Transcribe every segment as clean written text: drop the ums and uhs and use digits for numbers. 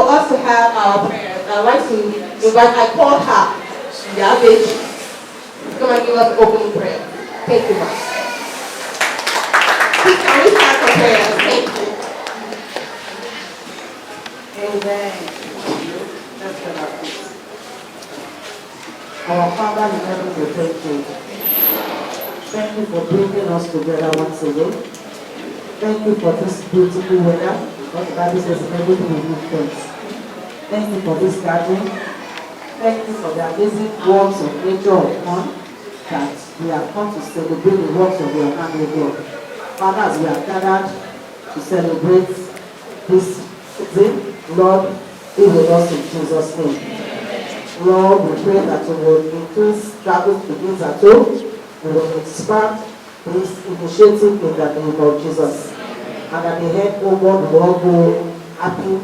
for us to have our prayers, I'd like to invite, I call her, yeah, baby. Come and give us opening prayer. Thank you, ma'am. Please, can we start for prayer? Thank you. Amen. Let's get up. Our Father in heaven, we thank you. Thank you for bringing us together once again. Thank you for this beautiful weather. What the Bible says, everything will give thanks. Thank you for this gathering. Thank you for the amazing works of nature of man that we have come to celebrate the works of your hand, O God. Father, as we are gathered to celebrate this season, Lord, be with us in Jesus' name. Lord, we pray that you will increase travel to these at home. We will expand this initiative in the name of Jesus. And at the head, oh God, we will all go happy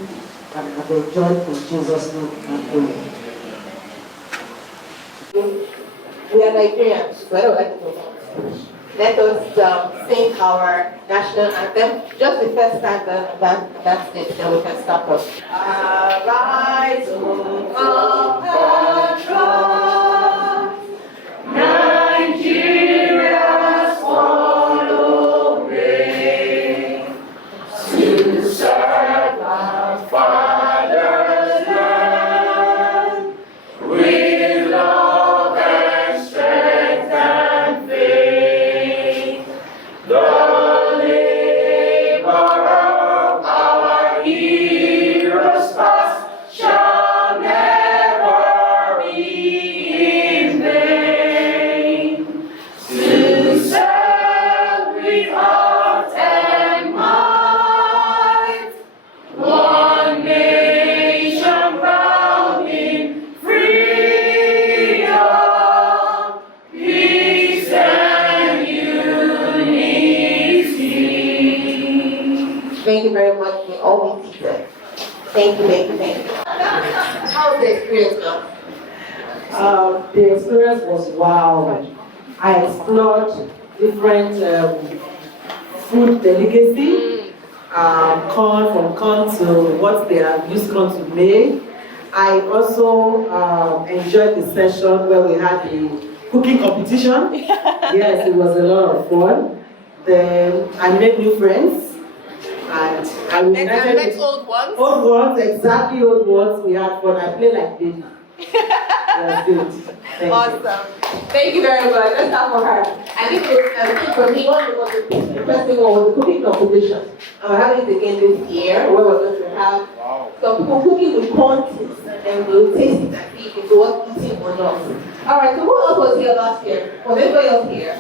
and enjoy in Jesus' name. Amen. We are Nigerians, so I don't like to go. Let us sing our national anthem. Just the first time that's it, then we can start off. Arise, O compatriots, Nigeria's follow reign, to serve our father's land with love and strength and faith. The labor of our heroes past shall never be in vain. To serve with heart and might, one nation bound in freedom, peace and unity. Thank you very much. We always see that. Thank you, thank you, thank you. How's the experience now? The experience was wow. I explored different food delicacy, corn from corn to what they have used corn to make. I also enjoyed the session where we had the cooking competition. Yes, it was a lot of fun. Then I made new friends. And I Next old ones? Old ones, exactly old ones. We had fun. I played like baby. That's good. Thank Awesome. you. Thank you very much. Let's start for her. I think for me, one was the interesting one was the cooking competition. And we're having it again this year, where we're going to have some people cooking with corn tips, and then we'll taste it and see if it's worth eating or not. All right. So who else was here last year? Was anybody else here?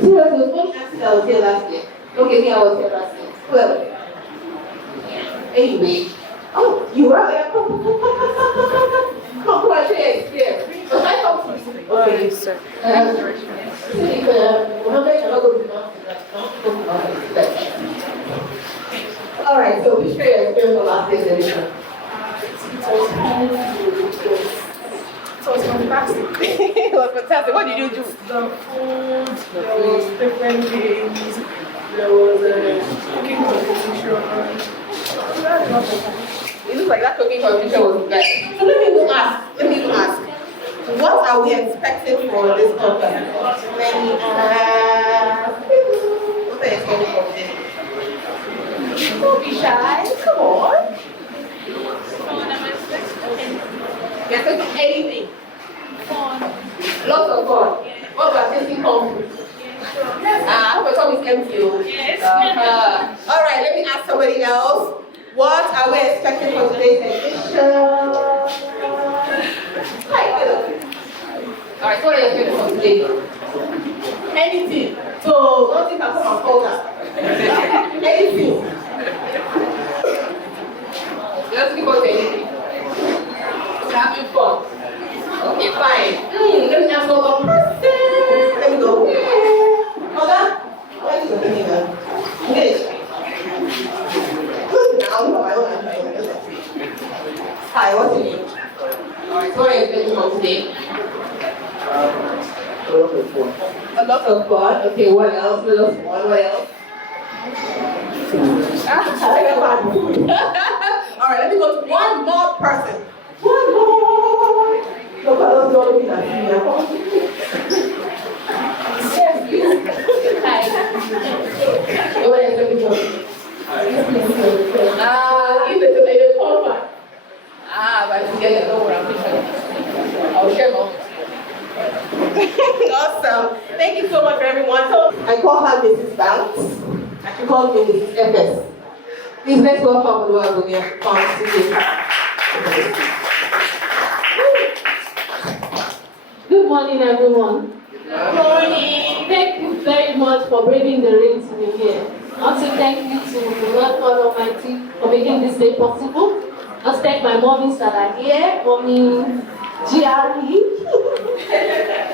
Seriously, was one person that was here last year. Okay, me, I was here last year. Who else? Anyway. Oh, you were there? Come on, share your experience. Was I come to you? Okay, sir. All right, so we share your experience on last day's edition. So it was fantastic. It was fantastic. What did you do? The food, there was different games, there was a cooking competition. It looks like that cooking competition was best. So let me even ask. What are we expecting for this conference? Let me ask. What are you expecting from this? Don't be shy. Come on. You're expecting anything? Lots of fun. What about tasting corn food? I hope your tongue is empty. All right, let me ask somebody else. What are we expecting for today's edition? Hi, hello. All right, what are you expecting for today? Anything. So, nothing can come and hold us. Anything. You're not looking forward to anything. We're having fun. Okay, fine. Let me ask one more person. Let me go. Hold on. What is your name? English. Hi, what's your name? Alright, so what are you expecting from today? A lot of fun. A lot of fun. Okay, what else? What else? What else? All right, let me go to one more person. One more. No, but I don't know looking at me. Yes, please. Hi. Oh, yes, let me go. If it's a lady corn. But together, don't worry, I'll share more. Awesome. Thank you so much for everyone. So I call her Mrs. Bounce. And she calls me Mrs. FS. Please let's welcome Oluwabunya Bounce today. Good morning, everyone. Good morning. Thank you very much for braving the rain to be here. Also, thank you to the Lord God Almighty for making this day possible. Also, thank my mommies that are here, Mommy GRE,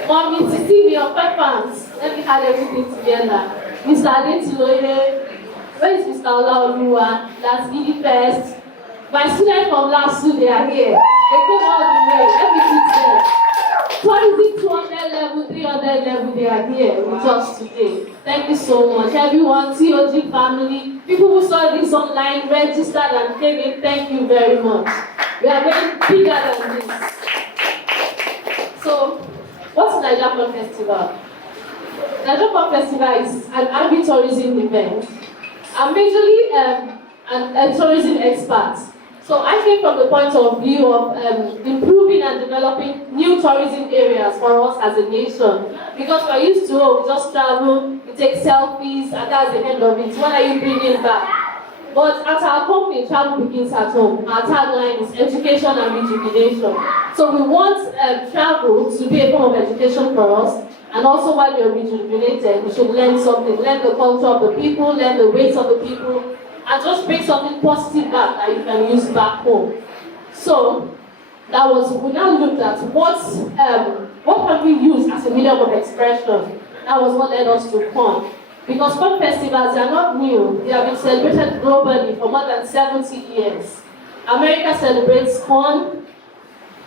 Mommy Titi, of Peppers. Let me have everything together. Mr. Adetiloye, where is Mr. Olaoluwa? That's Giddy First. My students from last two, they are here. They came all the way. Let me teach them. 200 level, 300 level, they are here with us today. Thank you so much. Everyone, TOG family, people who saw this online, registered and came in, thank you very much. We are going bigger than this. So, what's Naija Corn Festival? Naija Corn Festival is an agritourism event. I'm majorly a tourism expert. So I came from the point of view of improving and developing new tourism areas for us as a nation. Because we're used to, we just travel, we take selfies, and that's the end of it. What are you bringing back? But at our company, travel begins at home. Our tagline is education and rejuvenation. So we want travel to be a form of education for us. And also while we're rejuvenated, we should learn something. Learn the culture of the people, learn the ways of the people, and just bring something positive back that you can use back home. So that was, we now looked at what can we use as a medium of expression. That was what led us to corn. Because corn festivals are not new. They have been celebrated globally for more than 70 years. America celebrates corn,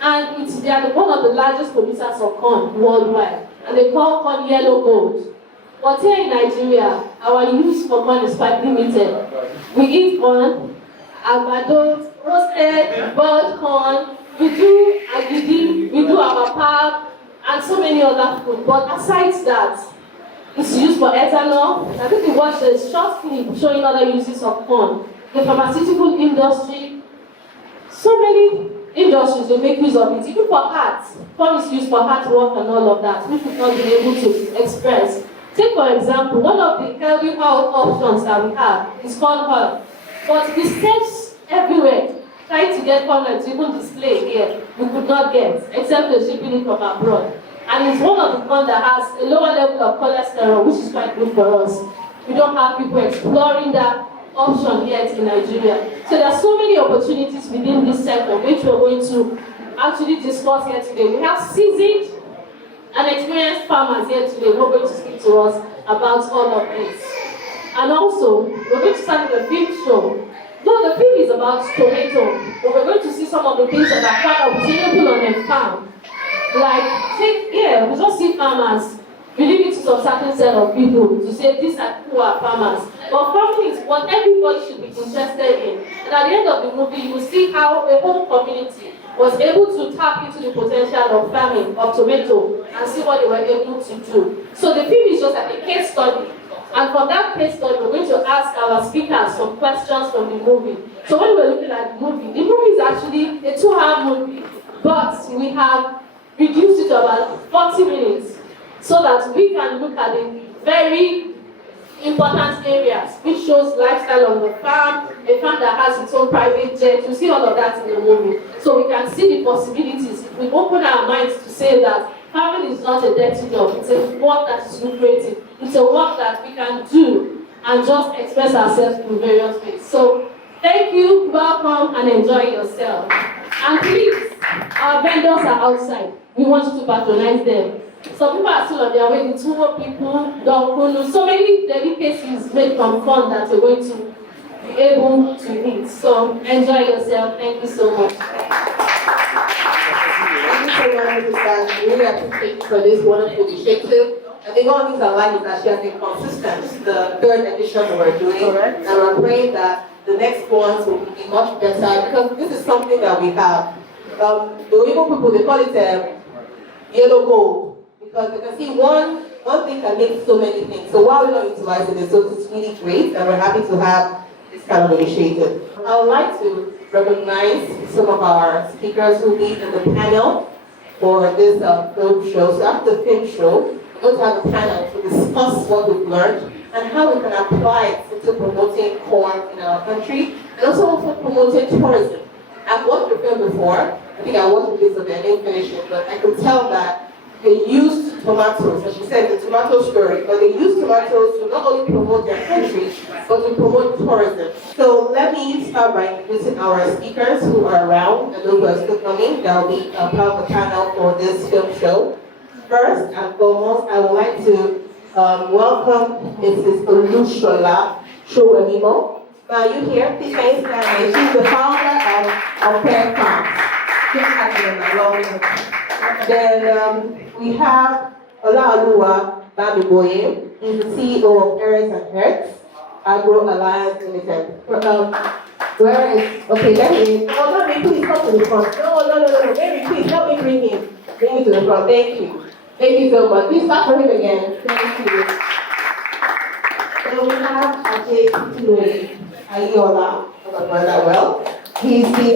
and they are one of the largest producers of corn worldwide. And they call corn yellow gold. But here in Nigeria, our use for corn is quite limited. We eat corn, àgbàdo, roasted, boiled corn, we do agidi, we do our pap, and so many other food. But aside that, it's used for ethanol. I think we watched a short clip showing other uses of corn. The pharmaceutical industry, so many industries, they make use of it. Even for heart, corn is used for heart work and all of that, which we've not been able to express. Take for example, one of the healthy oil options that we have is corn oil. But the steps everywhere trying to get corn oil to even display here, we could not get, except the shipping it from abroad. And it's one of the corn that has a lower level of cholesterol, which is quite good for us. We don't have people exploring that option yet in Nigeria. So there are so many opportunities within this sector, which we're going to actually discuss here today. We have seasoned and experienced farmers here today who are going to speak to us about all of this. And also, we're going to start with a film show. Though the film is about tomato, but we're going to see some of the things that are quite obtainable on a farm. Like, we just see farmers. We leave it to some certain set of people to say these are who are farmers. But farming is what everybody should be interested in. And at the end of the movie, you will see how a whole community was able to tap into the potential of farming of tomato and see what they were able to do. So the film is just like a case study. And from that case study, we're going to ask our speakers some questions from the movie. So when we're looking at the movie is actually a 2-hour movie, but we have reduced it to about 40 minutes so that we can look at the very important areas which shows lifestyle on the farm, a farm that has its own private jet. You see all of that in the movie. So we can see the possibilities. If we open our minds to say that farming is not a dirty job, it's a work that is lucrative. It's a work that we can do and just express ourselves through various ways. So thank you, welcome, and enjoy yourself. And please, our vendors are outside. We want you to patronize them. Some people are still on their way, the Tumo people, Donkunu, so many delicacies made from corn that you're going to be able to eat. So enjoy yourself. Thank you so much. Thank you so much. let me just start. Really appreciate you for this wonderful initiative. I think one of the things I like is that she has been consistent. The third edition that we're doing, and we're praying that the next ones will be much better because this is something that we have. The Igbo people, they call it yellow gold because you can see one thing can make so many things. So why are we not utilizing it? So it's really great, and we're happy to have this kind of initiative. I would like to recognize some of our speakers who will be in the panel for this film show. So after the film show, we're going to have a panel to discuss what we've learned and how we can apply it into promoting corn in our country and also promoting tourism. I've watched the film before. I think I watched a bit of it, I didn't finish it, but I could tell that they used tomatoes, as she said, the tomato story, but they used tomatoes to not only promote their country, but to promote tourism. So let me start by introducing our speakers who are around and those who are still coming. They'll be part of the panel for this film show. First and foremost, I would like to welcome Mrs. Olushola Showemimo. Are you here? Please can you stand? She's the founder of Fair Farms. She has been along. Then we have Olaoluwa Babiboye. He's the CEO of Harris and Hertz Agro Alliance Limited. Where is, okay, let me, oh, let me, please come to the front. No, Mary, please help me bring him to the front. Thank you. Thank you so much. Please start for him again. Thank you. Then we have Ajay Titue Ayola, if I remember that well. He's the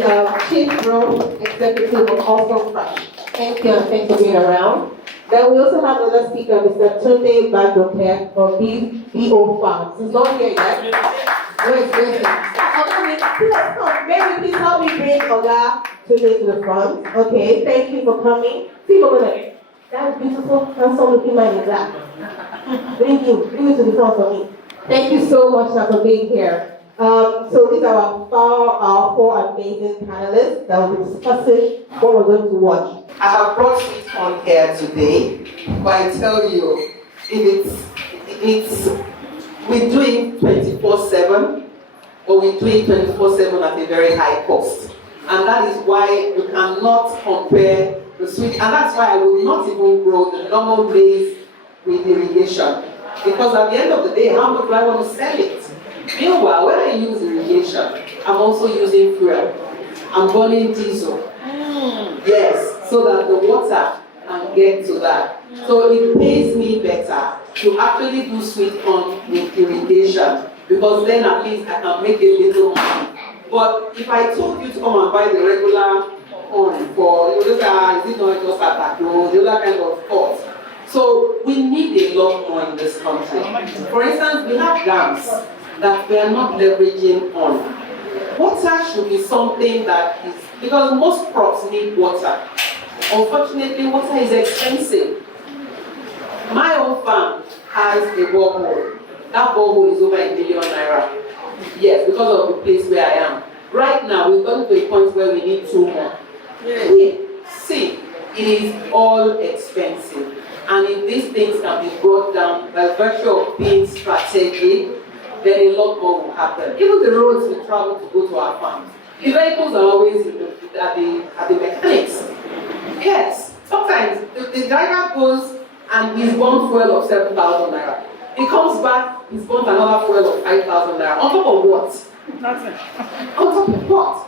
Chief Growth Executive of Also Fresh. Thank you, and thanks for being around. Then we also have another speaker, Mr. Tunde Badoke from BO Farms. He's not here yet. Wait. Maybe please help me bring Oga Tunde to the front. Okay, thank you for coming. See over there. That beautiful, handsome looking man in black. Bring it to the front for me. Thank you so much, sir, for being here. So these are our four amazing panelists that will be discussing what we're going to watch. I have brought sweet corn here today, but I tell you, we do it 24/7, but we do it 24/7 at a very high cost. And that is why you cannot compare the sweet, and that's why I will not even grow the normal maize with irrigation. Because at the end of the day, how much do I want to sell it? Meanwhile, when I use irrigation, I'm also using fuel. I'm burning diesel. Yes, so that the water can get to that. So it pays me better to actually do sweet corn with irrigation, because then at least I can make a little money. But if I told you to come and buy the regular corn for, is it not just potato, the other kind of thought. So we need a lot more in this country. For instance, we have dams that we are not leveraging on. Water should be something that is, because most crops need water. Unfortunately, water is expensive. My own farm has a borehole. That borehole is over ₦1 million. Yes, because of the place where I am. Right now, we've gotten to a point where we need 2 more. See, it is all expensive. And if these things can be brought down by virtue of being strategic, then a lot more will happen. Even the roads we travel to go to our farms, the vehicles are always at the mechanics. Yes, sometimes the driver goes and he's bought fuel of 7,000 naira. He comes back, he's bought another fuel of 5,000 naira. On top of what? Nothing. On top of what?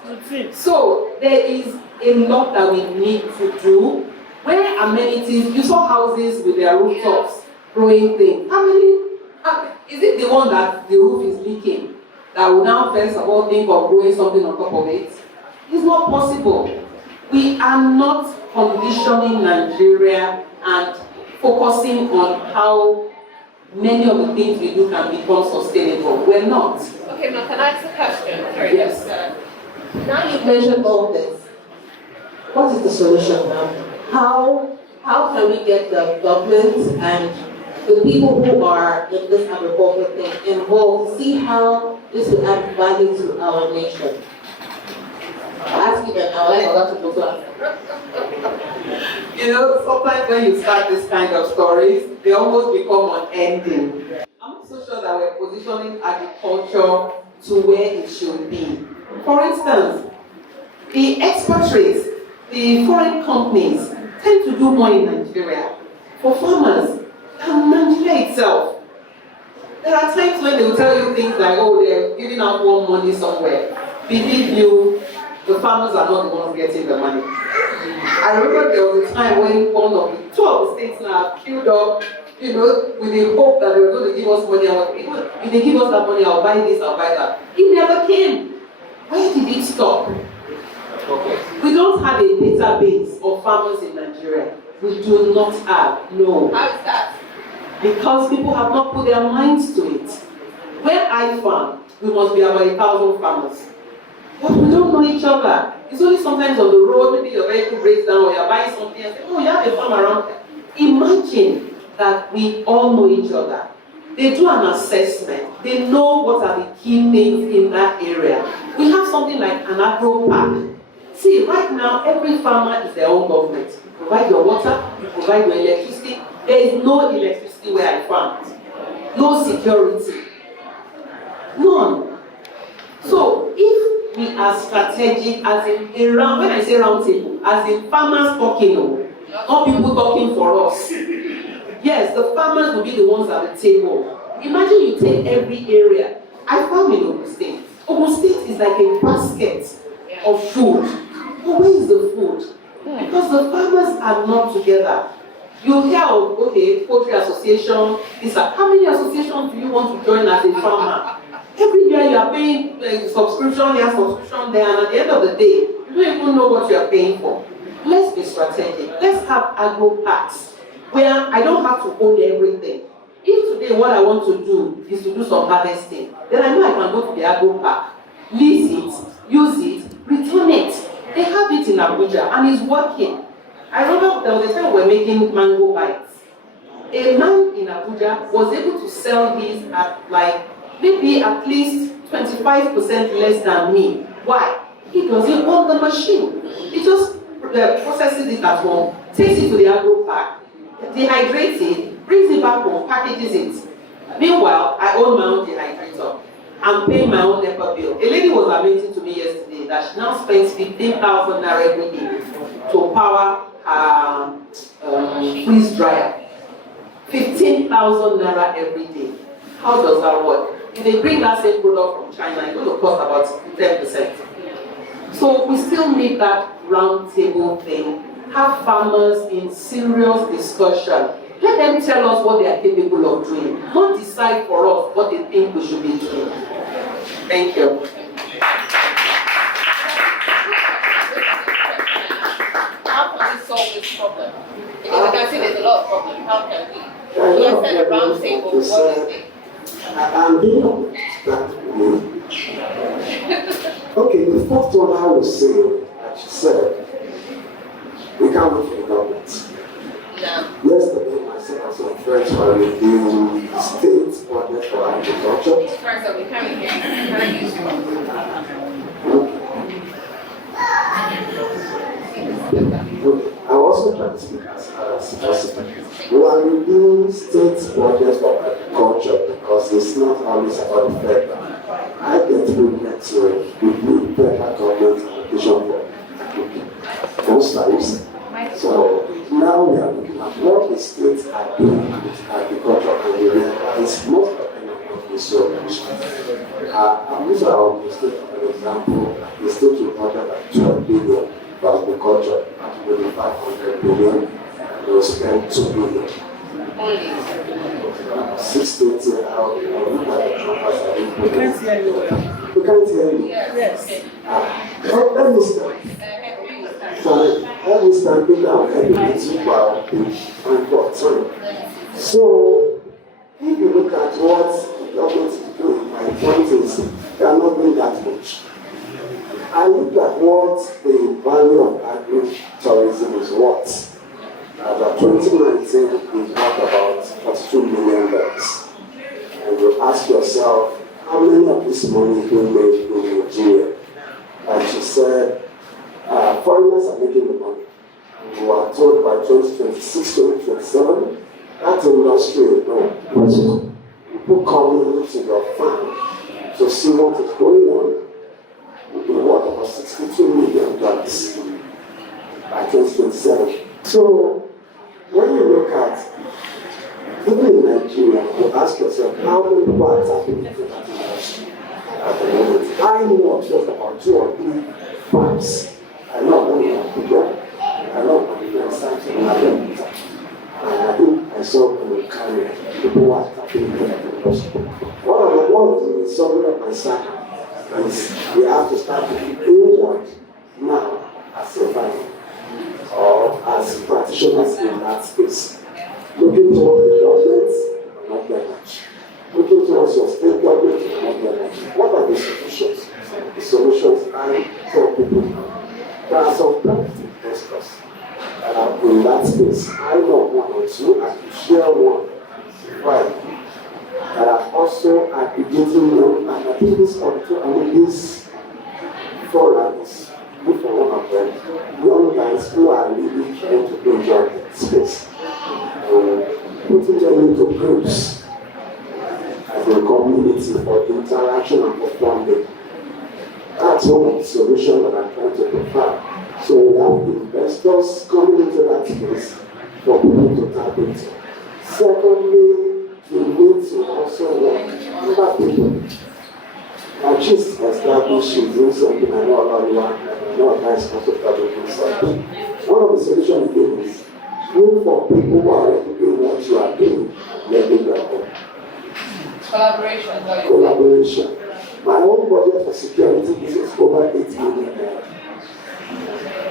So there is a lot that we need to do. Where amenities, you saw houses with their rooftops growing things. How many? Is it the one that the roof is leaking that will now first of all think of growing something on top of it? It's not possible. We are not conditioning Nigeria and focusing on how many of the things we do can become sustainable. We're not. Okay, now can I ask a question? Sorry. Yes. Now you've mentioned all this. What is the solution now? How can we get the government and the people who are in this agriculture thing involved to see how this will add value to our nation? I'll ask you that now, like I'll to go. You know, sometimes when you start this kind of stories, they almost become unending. I'm not so sure that we're positioning agriculture to where it should be. For instance, the expatriates, the foreign companies, tend to do more in Nigeria for farmers than Nigeria itself. There are times when they will tell you things like, oh, they're giving out more money somewhere. Believe you, the farmers are not the ones getting the money. I remember there was a time when two of the states now have queued up, with the hope that they were going to give us money. If they give us that money, I'll buy this, I'll buy that. It never came. Where did it stop? We don't have a database of farmers in Nigeria. We do not have. No. How is that? Because people have not put their minds to it. Where I farm, we must be about 1,000 farmers. But we don't know each other. It's only sometimes on the road, maybe your vehicle breaks down or you're buying something and say, oh, you have a farm around there. Imagine that we all know each other. They do an assessment. They know what are the key things in that area. We have something like an agro park. See, right now, every farmer is their own government. You provide your water, you provide your electricity. There is no electricity where I farm. No security. None. So, if we are strategic, as in a round, when I say round table, as in farmers talking, not people talking for us. Yes, the farmers will be the ones at the table. Imagine you take every area. I farm in Ogun State. Ogun State is like a basket of food. But where is the food? Because the farmers are not together. You hear of, okay, poultry association. How many associations do you want to join as a farmer? Every year you are paying subscription here, subscription there, and at the end of the day, you don't even know what you are paying for. Let's be strategic. Let's have agro parks where I don't have to own everything. If today what I want to do is to do some harvesting, then I know I can go to the agro park, lease it, use it, return it. They have it in Abuja and it's working. I remember there was a time we were making mango bites. A man in Abuja was able to sell his at maybe at least 25% less than me. Why? He doesn't own the machine. He just processes it at home, takes it to the agro park, dehydrates it, brings it back home, packages it. Meanwhile, I own my own dehydrator. I'm paying my own NEPA bill. A lady was lamenting to me yesterday that she now spends 15,000 naira every day to power her freeze dryer. 15,000 naira every day. How does that work? If they bring that same product from China, it's going to cost about 10%. So we still need that round table thing. Have farmers in serious discussion. Let them tell us what they are capable of doing. Not decide for us what they think we should be doing. Thank you. How can we solve this problem? Because we can see there's a lot of problems. How can we? You said a round table. What is it? I'm being that way. Okay, the first one I was saying, like she said, we can't wait for the government. No. Yesterday, myself and some friends were reviewing the state budget for agriculture. Sorry, so we can't hear you. Can I use I also try to speak as possible. We are reviewing state budget for agriculture because it's not always about the federal. I get movement to review federal government allocation for agriculture most times. So now we are looking at what the states are doing with agriculture and we realize most of them are not doing so much. I'm using our state for an example. The state will budget like 12 billion for agriculture, maybe 500 billion, and will spend 2 billion. only? 6 states out, look at the numbers that we Can't hear you. We can't hear you. Yes. Let me start. Sorry, let me start it down. Let me get you about time. So, if you look at what the government is doing, my point is they are not doing that much. I look at what the value of agritourism is worth. As of 2019, we talked about $42 million. And you ask yourself, how many of this money is being made in Nigeria? And she said, foreigners are making the money. We are told by 2026, 2027, that industry alone, people coming into your farm to see what is going on, will be worth about $62 million by 2027. So when you look at, even in Nigeria, you ask yourself, how many people are tapping into that industry at the moment? I know just about 2 or 3 farms. I know them in Abuja. I know them in Samson and Abuja. And I think I saw them in Kenya. People who are tapping into that industry. One of the summary of my son is we have to start looking inward now as a family or as practitioners in that space. Looking towards the government, not that much. Looking towards your state government, not that much. What are the solutions? The solutions I tell people now. There are some practical investors that are in that space. I know 1 or 2, I can share one. Right. That are also aggregating them, and I think this this forum is good for one of them. Young guys who are really trying to enjoy space. Putting them into groups as a community for interaction and for funding. That's one of the solutions that I'm trying to provide. So we have investors coming into that space for people to tap into. Secondly, we need to also work with other people. Not just establish you doing something, I know a lot of you I know a guys also doing something. One of the solutions we give is look for people who are already doing what you are doing, let them go. Collaboration. My own budget for security is over 8 million.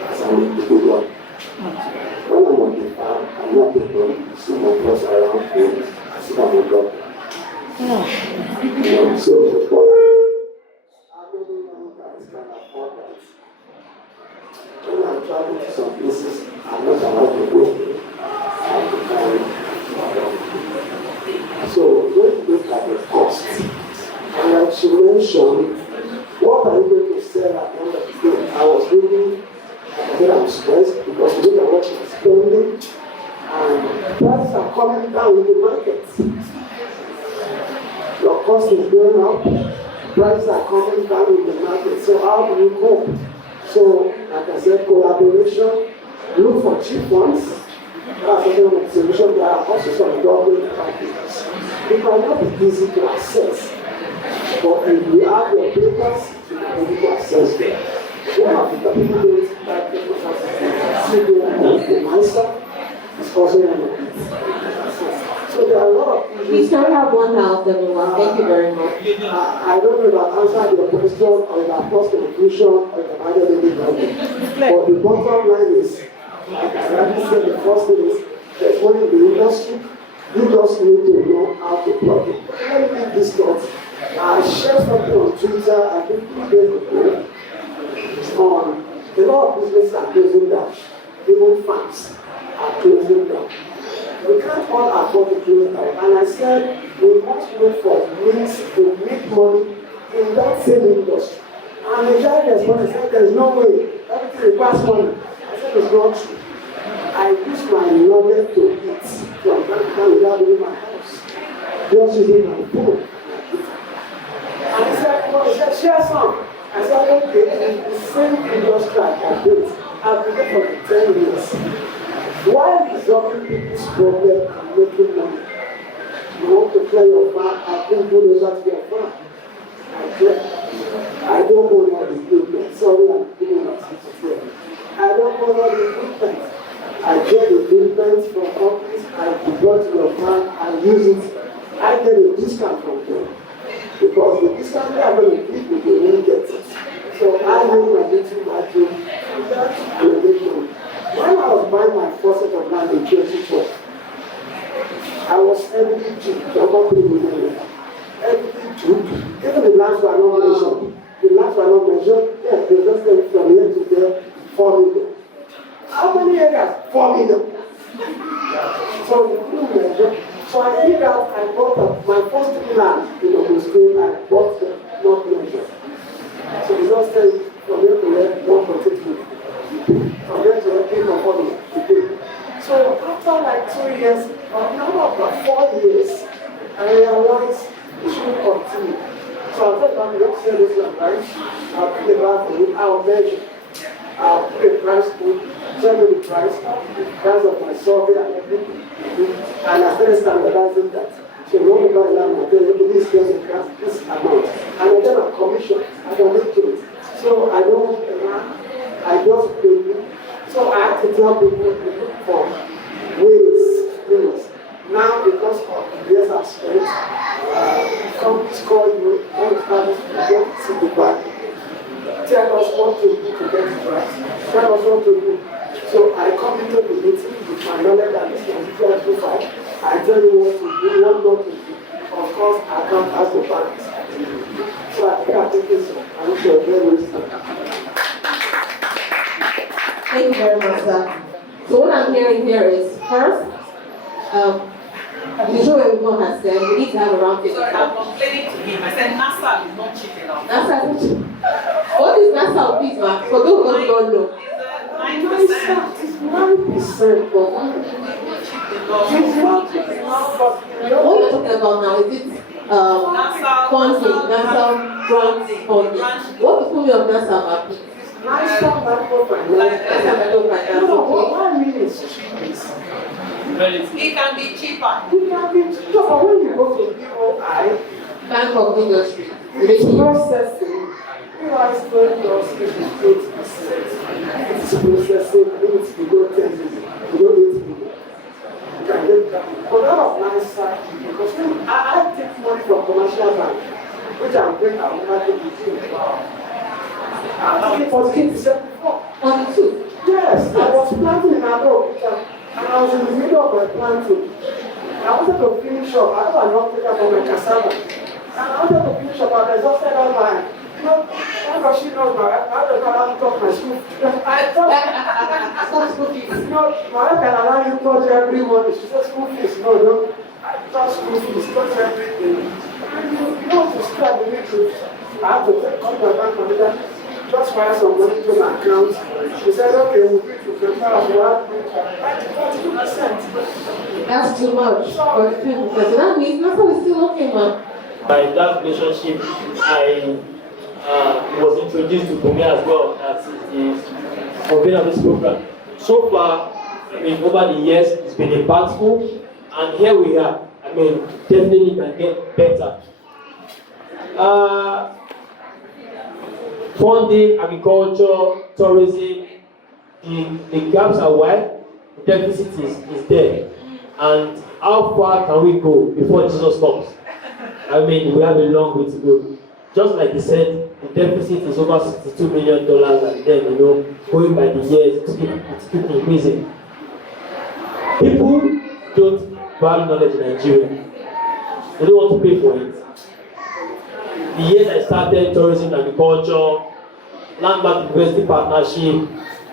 As an individual. When I'm on the farm, I'm not people, see my boss around me, I see my job. So, how many young guys can afford that? When I'm traveling to some places, I'm not allowed to go. I have to carry. So, when you look at the cost, and like she mentioned, what are you going to sell at the end of the day? I was reading, I said I'm stressed because we look at what you're spending, and prices are coming down in the market. Your cost is going up, prices are coming down in the market, so how do you cope? So, like I said, collaboration, look for cheap ones. That's a solution. There are also some government packages. It might not be easy to access, but if you have your papers, you can be able to access them. One of the people who like the myself is also one of these. So there are a lot of We still have one house, everyone. Thank you very much. I don't know if I answered your question or if I crossed conclusion or if I added anything. But the bottom line is, like I already said, the first thing is there's one in the industry. You just need to know how to plug it. Let me make this thought. I shared something on Twitter, I think 2 days ago, on a lot of businesses are closing down. Even farms are closing down. We can't all afford to close down. And I said, we must look for means to make money in that same industry. And the guy responded, said, there's no way. Everything requires money. I said, it's not true. I use my knowledge to eat from time to time without leaving my house. Just using my phone. And he said, well, he said, share some. I said, okay, the same industry I operate. I've been there for 10 years. Why resolving people's problem and making money? You want to clear your farm, I bring bulldozers to your farm. I clear. I don't own all the equipment. Sorry, I'm giving my speech. I don't own all the equipment. I get the equipment from companies, I go to your farm, I use it. I get a discount from them. Because the discount they are going to give me, they won't get it. So I make my little margin. That's relation. When I was buying my first set of land in 2012, I was everything cheap, everything cheap. Even the lands were not measured. The lands were not measured. Yes, they just went from here to there, 4 million. How many acres? 4 million. So we couldn't measure. So I did that, I bought my first land in Ogun State, I bought them, not measured. So we just said, from here to here, 1.8 million. From here to here, 3.4 million. So after like 2 years, or now about 4 years, I realized it should continue. So I thought, I'm going to sell this land, right? I'll put it back for you, I'll measure. I'll put a price code, tell me the price of my survey and everything. And I started standardizing that. So when we buy land, I tell you, this doesn't cost this amount. And then I commission, I can make it. So I don't I just pay you. So I have to tell people to look for ways. Now, because of the years I've spent, companies call you, all the time, to get to the back. Tell us what to do to get it right. Tell us what to do. So I come into the meeting with my knowledge and this profile. I tell you what to do, what not to do. Of course, I can't ask the parents. So I think I take this one. I wish you a very wisdom. Thank you very much, sir. So what I'm hearing here is, first, I'm sure everyone has said we need to have a round table. Sorry, I'm complaining to him. I said NASA is not cheap enough. NASA, what is NASA, please, ma'am? For those who don't know. 9%. It's 9%, but What you're talking about now, is it funding, NASA grants funding? What's the funding of NASA, ma'am, please? NASA NASA, what I mean is cheap. It can be cheaper. You can be cheap, but when you go to BOI, Bank of Industry. it's processing. BOI still does 8%. It's processing, I think it's below 10 million, below 8 million. You can get that. But that of NASA, because when I take money from commercial bank, which I'm doing, I will not take it in. I'm taking 48% before. 42. Yes, I was planting in Adobe, and I was in the middle of my planting. I wanted to finish up. I have an operator for my cassava. And I wanted to finish up, and I exhausted all my, whenever she knows I don't know how to talk my school. I thought, school fees. My wife can allow you to touch every money. She said school fees. No. I touch school fees, touch everything. And you know to start the little. I have to come to my bank manager. Just fire some money to my account. She said, okay, we'll be to prepare as well. 42%. That's too much. 42%. So that means NASA is still okay, ma'am. By that relationship, I was introduced to Bumi as well as the convener of this program. So far, I mean, over the years, it's been impactful, and here we are. I mean, definitely can get better. Funding, agriculture, tourism, the gaps are wide, the deficit is there. And how far can we go before Jesus comes? I mean, we have a long way to go. Just like he said, the deficit is over $62 million, and then, going by the years, it's keep increasing. People don't value knowledge in Nigeria. They don't want to pay for it. The years I started tourism and agriculture, landmark university partnership,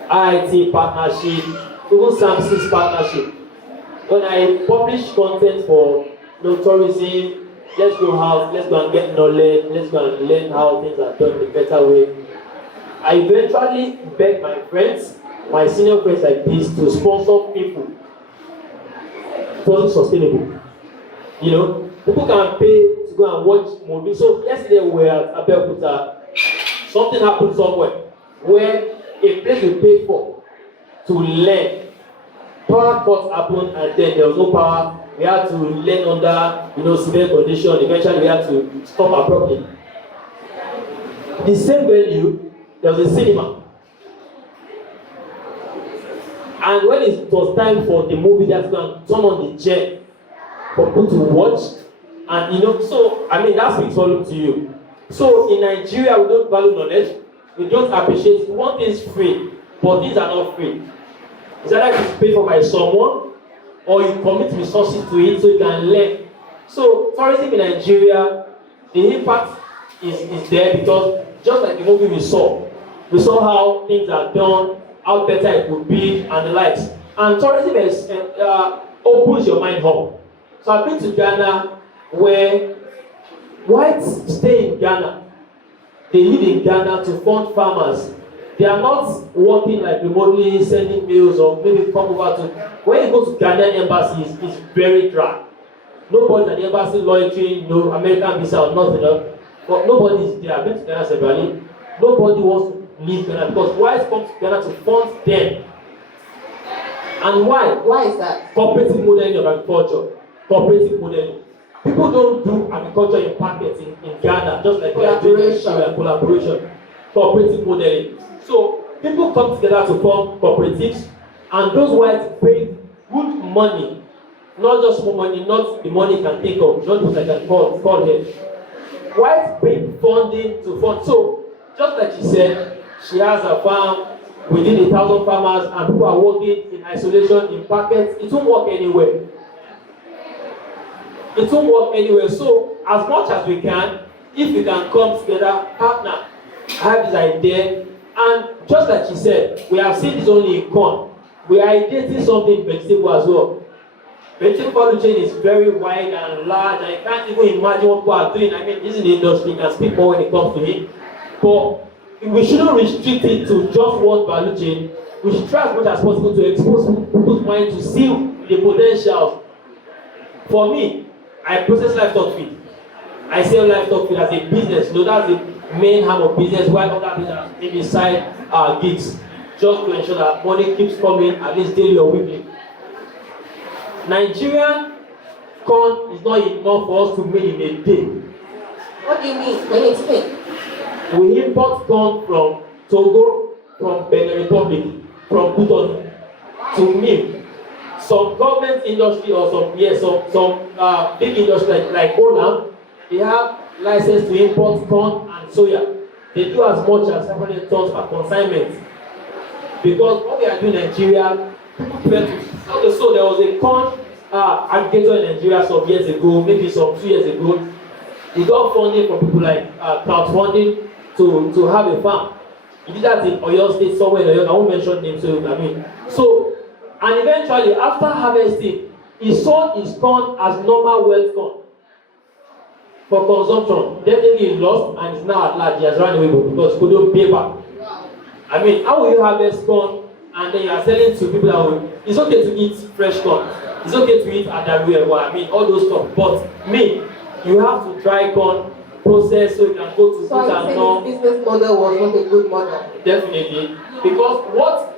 IIT partnership, even Samson's partnership. When I publish content for tourism, let's go out, let's go and get knowledge, let's go and learn how things are done in a better way. I eventually beg my friends, my senior friends like this, to sponsor people. It wasn't sustainable. People can pay to go and watch movies. So yesterday we were at Abeokuta. Something happened somewhere where a place we paid for to learn. Power cuts happened, and then there was no power. We had to learn under severe condition. Eventually we had to stop abruptly. The same venue, there was a cinema. And when it was time for the movie, they had to go and turn on the jet for people to watch. And so that speaks volume to you. So in Nigeria, we don't value knowledge, we don't appreciate it. One thing is free, but things are not free. It's either it's paid for by someone, or you commit resources to it so you can learn. So tourism in Nigeria, the impact is there because just like the movie we saw how things are done, how better it could be, and the likes. And tourism is, opens your mind up. So I've been to Ghana, where whites stay in Ghana. They live in Ghana to fund farmers. They are not working like remotely sending mails or maybe come over to. When you go to Ghanaian embassies, it's very dry. Nobody at the embassy loitering, no American visa or nothing. But nobody is there. I've been to Ghana separately. Nobody wants to leave Ghana because whites come to Ghana to fund them. And why? Why is that? Cooperative modeling of agriculture. Cooperative modeling. People don't do agriculture in packets in Ghana, just like they are doing in Nigeria, collaboration. Cooperative modeling. So people come together to form cooperatives, and those whites pay good money, not just more money, not the money you can think of, not what I can call here. Whites pay funding to fund. So just like she said, she has a farm within 1,000 farmers, and people are working in isolation in packets. It won't work anywhere. It won't work anywhere. So as much as we can, if we can come together, partner, have this idea, and just like she said, we have seen this only in corn. We are ideating something in vegetable as well. Vegetable value chain is very wide and large. I can't even imagine what people are doing. I mean, this is the industry, can speak more when it comes to it. But we shouldn't restrict it to just one value chain. We should try as much as possible to expose people's mind to see the potentials. For me, I process livestock feed. I sell livestock feed as a business. So that's the main arm of business, while other business maybe side gigs, just to ensure that money keeps coming at least daily or weekly. Nigerian corn is not enough for us to make in a day. What do you mean? Can you explain? We import corn from Togo, from Benin Republic, from Cotonou to milk. Some government industry or some big industry like Olam, they have license to import corn and soya. They do as much as 700 tons per consignment. Because what we are doing in Nigeria, so there was a corn aggregator in Nigeria some years ago, maybe some 2 years ago. He got funding from people like crowdfunding to have a farm. He did that in Oyo State, somewhere in Oyo. I won't mention names, and eventually after harvesting, he sold his corn as normal wet corn for consumption. Definitely he lost, and it's now at large. He has run away because he couldn't pay back. I mean, how will you harvest corn and then you are selling to people that will? It's okay to eat fresh corn. It's okay to eat adaru, I mean, all those stuff. But me, you have to dry corn, process so you can go to food and so his business model was not a good model. Definitely, because what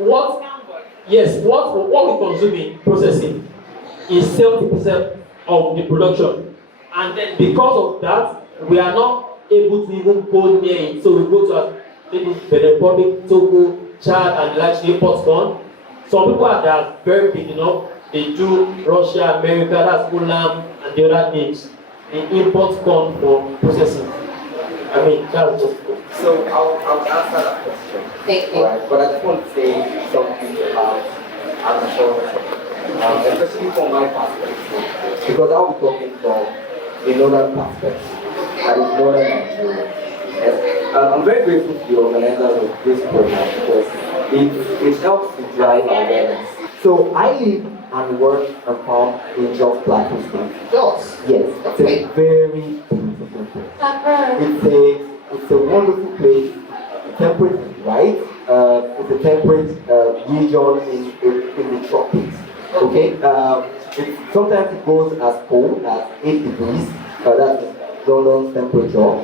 we consume in processing is 70% of the production, and then because of that, we are not able to even go near it. So we go to maybe Benin Republic, Togo, Chad, and actually import corn. Some people that are very big enough, they do Russia, America, that's Olam, and the other names. They import corn for processing. I mean, that's just cool. So I'll answer that question. Thank you. Alright, but I just want to say something about agriculture, especially from my perspective, because I'll be talking from a northern perspective, that is northern Nigeria. Yes. I'm very grateful to the organizers of this program because it helps to drive awareness. So I live and work and farm in Jos Plateau State. Jos? Yes, it's a very beautiful place. It's a wonderful place. Temperate, right? It's a temperate region in the tropics. Okay. Sometimes it goes as cold as 8 degrees. That's London's temperature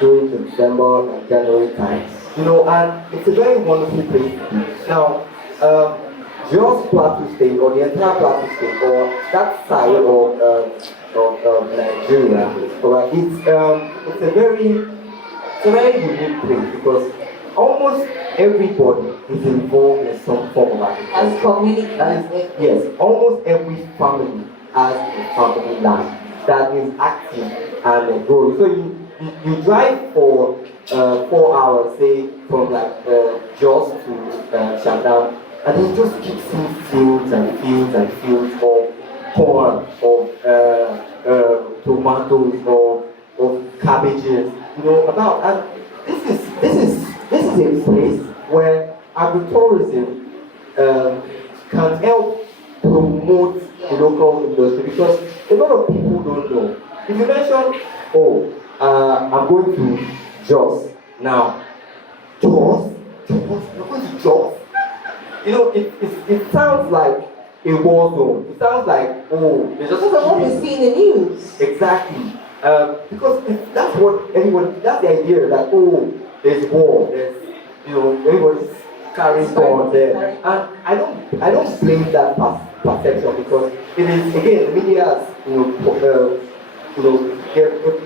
during the December and January time. And it's a very wonderful place to be. Now, Jos Plateau State, or the entire Plateau State, or that side of Nigeria, it's a very unique place because almost everybody is involved in some form of agriculture. As community. Yes, almost every family has a family land that is active and growing. So you drive for 4 hours, say from Jos to Shandam, and you just keep seeing fields and fields and fields of corn, of tomatoes, of cabbages, and this is a place where agritourism can help promote the local industry, because a lot of people don't know. If you mention, I'm going to Jos now. Jos? You're going to Jos? It sounds like a war zone. It sounds like, there's just what we see in the news. Exactly. Because that's what everyone, that's the idea that, there's war, everybody's carrying on there. And I don't blame that perception because it is, again, the media has,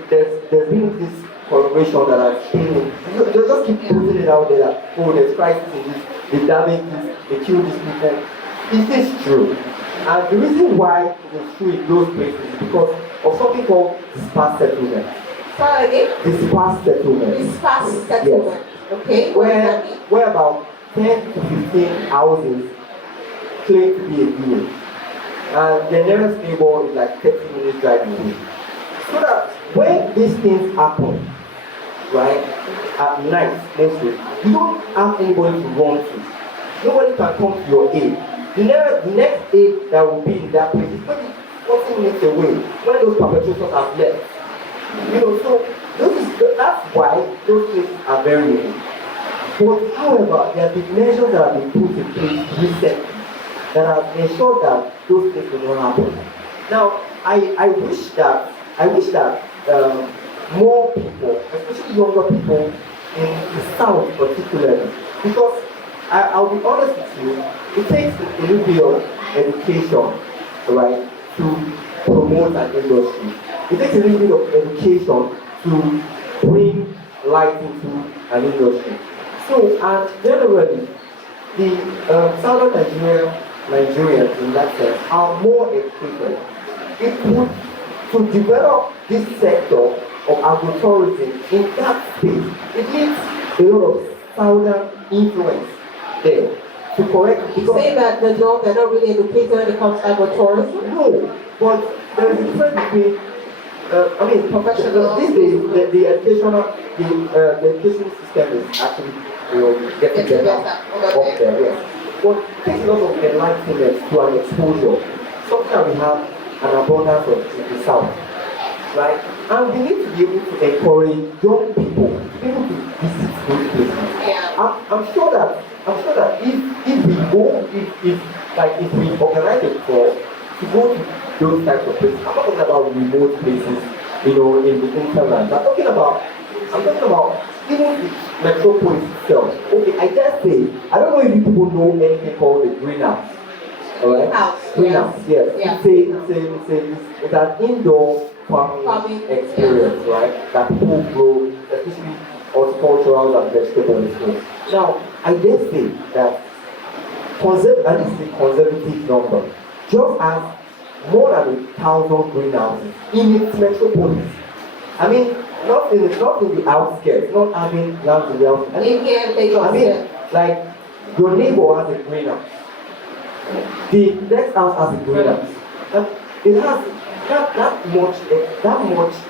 there's been this collaboration that has been, they just keep putting it out there that, oh, there's crisis in this, they damage this, they kill these people. It is true. And the reason why it is true in those places is because of something called sparse settlement. Sorry again? The sparse settlement. The sparse settlement. Yes. Okay. What does that mean? Where about 10 to 15 houses claim to be a village. And the nearest neighbor is like 30 minutes drive away. So that when these things happen, right, at night, mostly, you don't have anybody to run to. Nobody can come to your aid. The next aid that will be in that place is maybe 40 minutes away when those perpetrators have left. So that's why those places are very unique. But however, there have been measures that have been put in place recently that have ensured that those things will not happen. Now, I wish that more people, especially younger people in the South particularly, because I'll be honest with you, it takes a little bit of education, right, to promote an industry. It takes a little bit of education to bring light into an industry. So, and generally, the Southern Nigerians in that sense are more equipped. It would to develop this sector of agritourism in that space. It needs a lot of Southern influence there to correct. You say that they're not really educated when it comes to agritourism? No, but there is a difference between. Professional. These days, the education system is actually getting better up there. Yes, but it takes a lot of enlightenment to an exposure. Something that we have an abundance of in the South, right? And we need to be able to encourage young people to be able to visit those places. Yeah. I'm sure that if we go, if we organize it to go to those types of places. I'm not talking about remote places, in the hinterland. I'm talking about even the metropolis itself. Okay, I just say, I don't know if you people know anything called the greenhouse. Alright? Greenhouse, yes. Yeah. It's an indoor farming experience, right? That people grow, especially horticultural and vegetables. Now, I dare say that and this is a conservative number, just as more than 1,000 greenhouses in its metropolis. I mean, not in the outskirts, not having land in the outskirts. Like your neighbor has a greenhouse. The next house has a greenhouse. And it has that much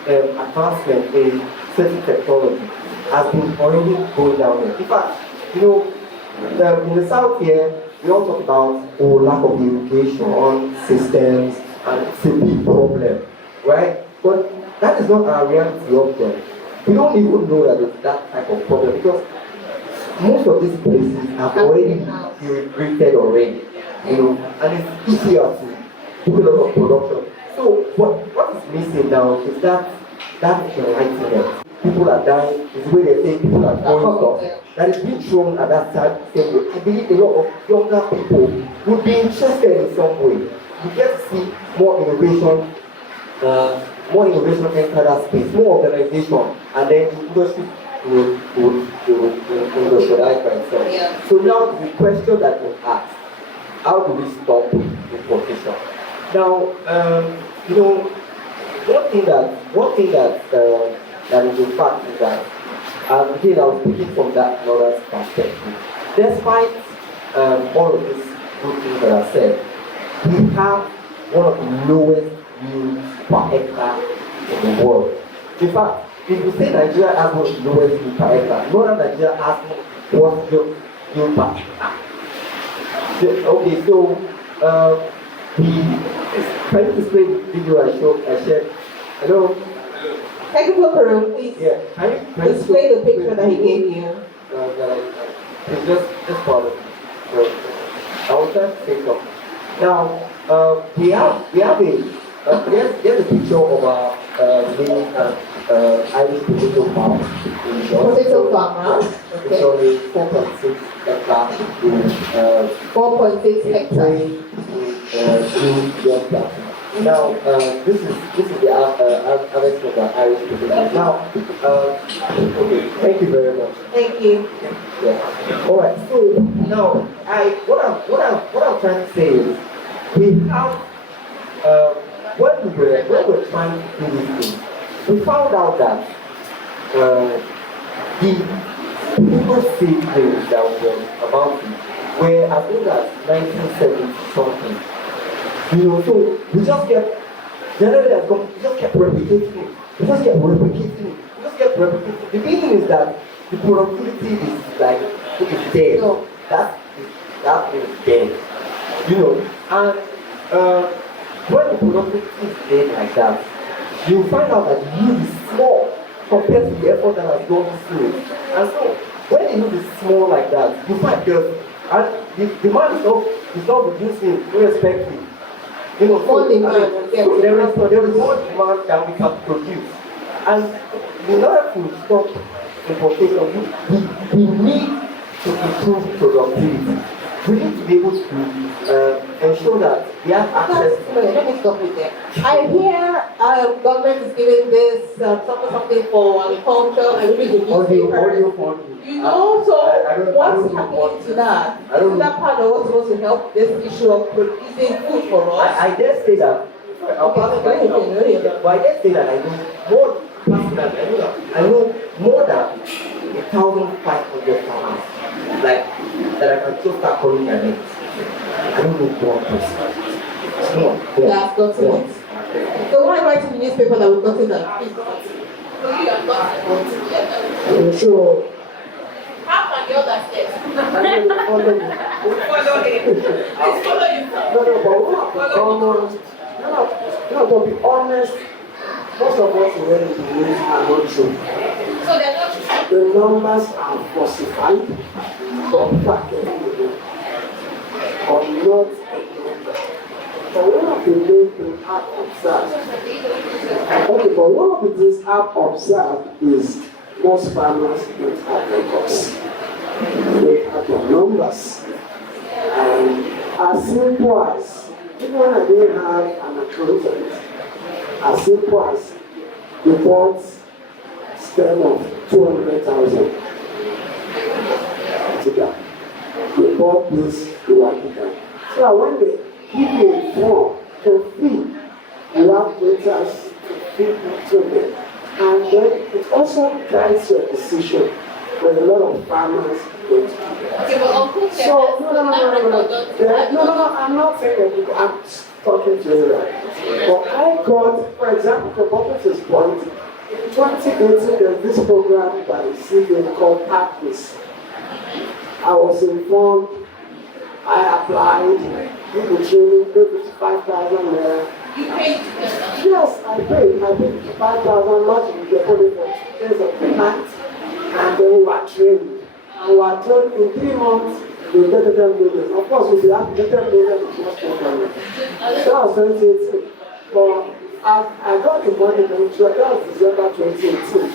advancement in certain technology has been already going down there. In fact, in the South here, we all talk about lack of irrigation systems, and it's a big problem, right? But that is not our reality up there. We don't even know that it's that type of problem because most of these places have already been irrigated already, and it's easier to do a lot of production. So what is missing now is that enlightenment. People are dying, it's the way they say people are throwing stuff. That is being thrown at that time. I believe a lot of younger people would be interested in some way. We get to see more innovation enter that space, more organization, and then the industry will industrialize by itself. Yeah. So now the question that was asked, how do we stop importation? Now, one thing that is a fact is that, again, I was speaking from that northern perspective. Despite all of these good things that I said, we have one of the lowest yields per hectare in the world. In fact, if you say Nigeria has one of the lowest yield per hectare, northern Nigeria has one yield per hectare. Okay, so can you display the video I shared? Hello? Technical Peru, please. Yeah, can you display the picture that he gave you? It's just part of it. So, I will try to say something. Now, we have here's a picture of our main Irish potato farm in Potato farmer. It's only 4.6 hectares in 4.6 hectares. two young plants. Now, this is the harvest program I was speaking about. Now, okay, thank you very much. Thank you. Yeah. All right. So now, what I'm trying to say is, we have when we were trying to do this thing, we found out that the people things that was about it were as old as 1970 something. You know, so we just kept, generally as God, we just kept replicating it. We just kept replicating it. We just kept replicating it. The meaning is that the productivity is like, it's dead. No. That is dead. You know, and when the productivity is dead like that, you find out that the yield is small compared to the effort that has gone through it. And so, when the yield is small like that, you find and the demand is not reducing irrespective. You know, More demand, so there is more demand than we can produce. And in order to stop importation, we need to improve productivity. We need to be able to ensure that we have access to. Let me stop you there. I hear government is giving this something for agriculture and reading the newspaper. You know, so what's happening to that? Isn't that part of what's supposed to help this issue of producing food for us? I dare say that. But I dare say that I know more personally. I know more than 1,500 farmers like that I can just start calling their names. I don't know one person. No. That's got it. So why write in the newspaper that we've gotten that? You have gotten. So, How can the other steps? follow him. Please follow him. But be honest, most of what we read in the news are not true. So they're not true. The numbers are falsified, but packaged or not. But one of the main things I've observed, but one of the things I've observed is most farmers don't have records. They have their numbers. And as simple as, even when I didn't have an accountant, as simple as the bought stem of 200,000 together. They bought this to work with them. So that when they give you a form to feed, you have data to feed to them. And then it also guides your decision when a lot of farmers don't do that. Okay, but Uncle said So, no, I'm not saying that because I'm talking to you right. But I got, for example, for purposes point, in 2018 there's this program by CBN called Practice. I was informed, I applied, did the training, paid 55,000 naira. you paid together. Yes, I paid 55,000 much in the only for 2 days of the night. And then we were trained. And we were told in 3 months we get 10 million. Of course, if you have to get 10 million, it's much more than that. That was 2018. But I got the money, that was December 2018.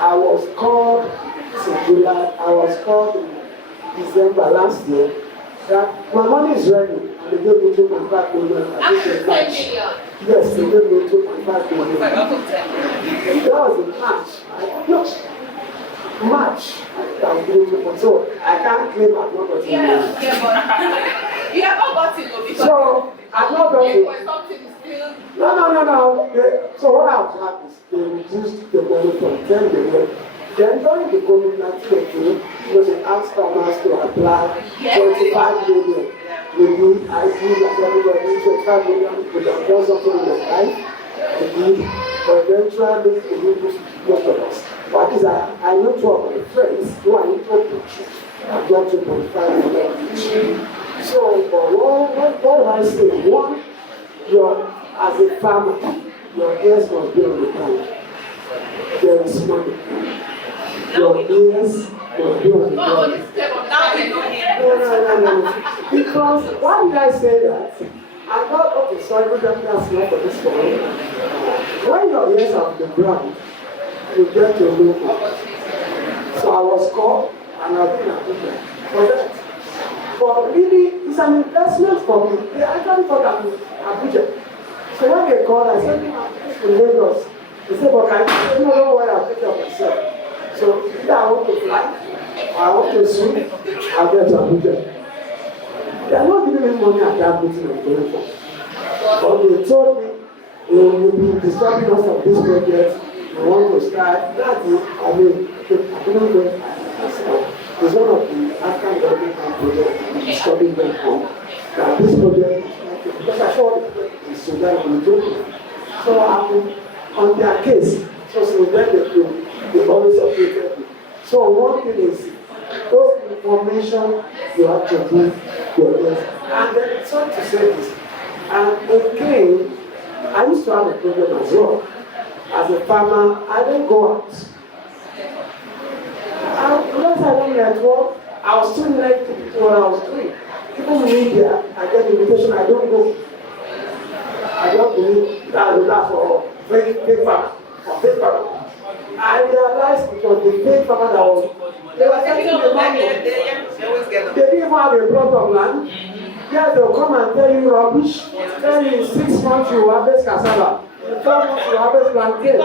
I was called in July, I was called in December last year. That my money is ready. And they gave me 2.5 million. After 10 million. Yes, they gave me 2.5 million. That was in March. March. I was doing 2.5. So I can't claim I've not got it. Yeah, but you have not got it though, because So I've not got it. something is still. No. So what I've done is they reduced the money from 10 million. Then during the COVID-19, because they asked farmers to apply 25 million. We did, I did like everybody, 25 million, we have done something in their life. We did, but eventually we did most of us. But at least I know 2 of my friends who are in Turkey. I've got 2.5 million. So, but what I say, one, as a farmer, your ears must be on the ground. There is money. Your ears must be on the ground. No. Because why did I say that? I thought, okay, sorry, but that's not for this one. When your ears are on the ground, you get to know. So I was called and I've been approved for that. But really, it's an investment for me. They actually thought I'm Abuja. So when they called, I said, I'm in Lagos. They said, but I don't know where I'll take care of myself. So either I want to fly, or I want to swim, I'll get to Abuja. They are not giving me money at that meeting I'm going for. But they told me, you'll be disturbing us of this project. We want to start. That is, I mean, I didn't go myself. It's one of the African government projects disturbing them from that this project, because I saw the project in Sudan and Ethiopia. So I'm on their case. So then they always updated me. So one thing is, those information you have to do your best. And then sorry to say this, and again, I used to have a problem as well. As a farmer, I don't go out. Because I don't network, I was still like to people what I was doing. Even media, I get invitation, I don't go. I don't believe that for fake farmer or fake farmer. I realized because the fake farmer that was, they were taking the money. They didn't even have a plot of land. Yes, they'll come and tell you rubbish. Tell you in 6 months you harvest cassava. In 12 months you harvest plantain.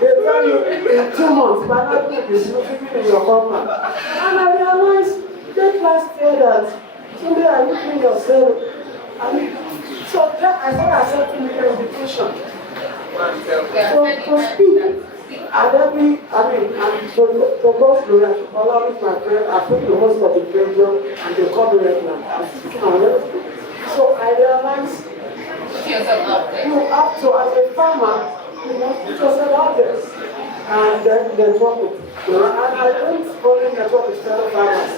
They tell you in 2 months pineapple is living in your compound. And I realized that last year that someday I look in yourself. So then I started accepting the invitation. So to speak. And every, and to go through it, along with my friend, I put the host of the radio and they call me regular. I'm speaking on it. So I realized you have to, as a farmer, you must put yourself out there. And then network with, and I don't only network with fellow farmers.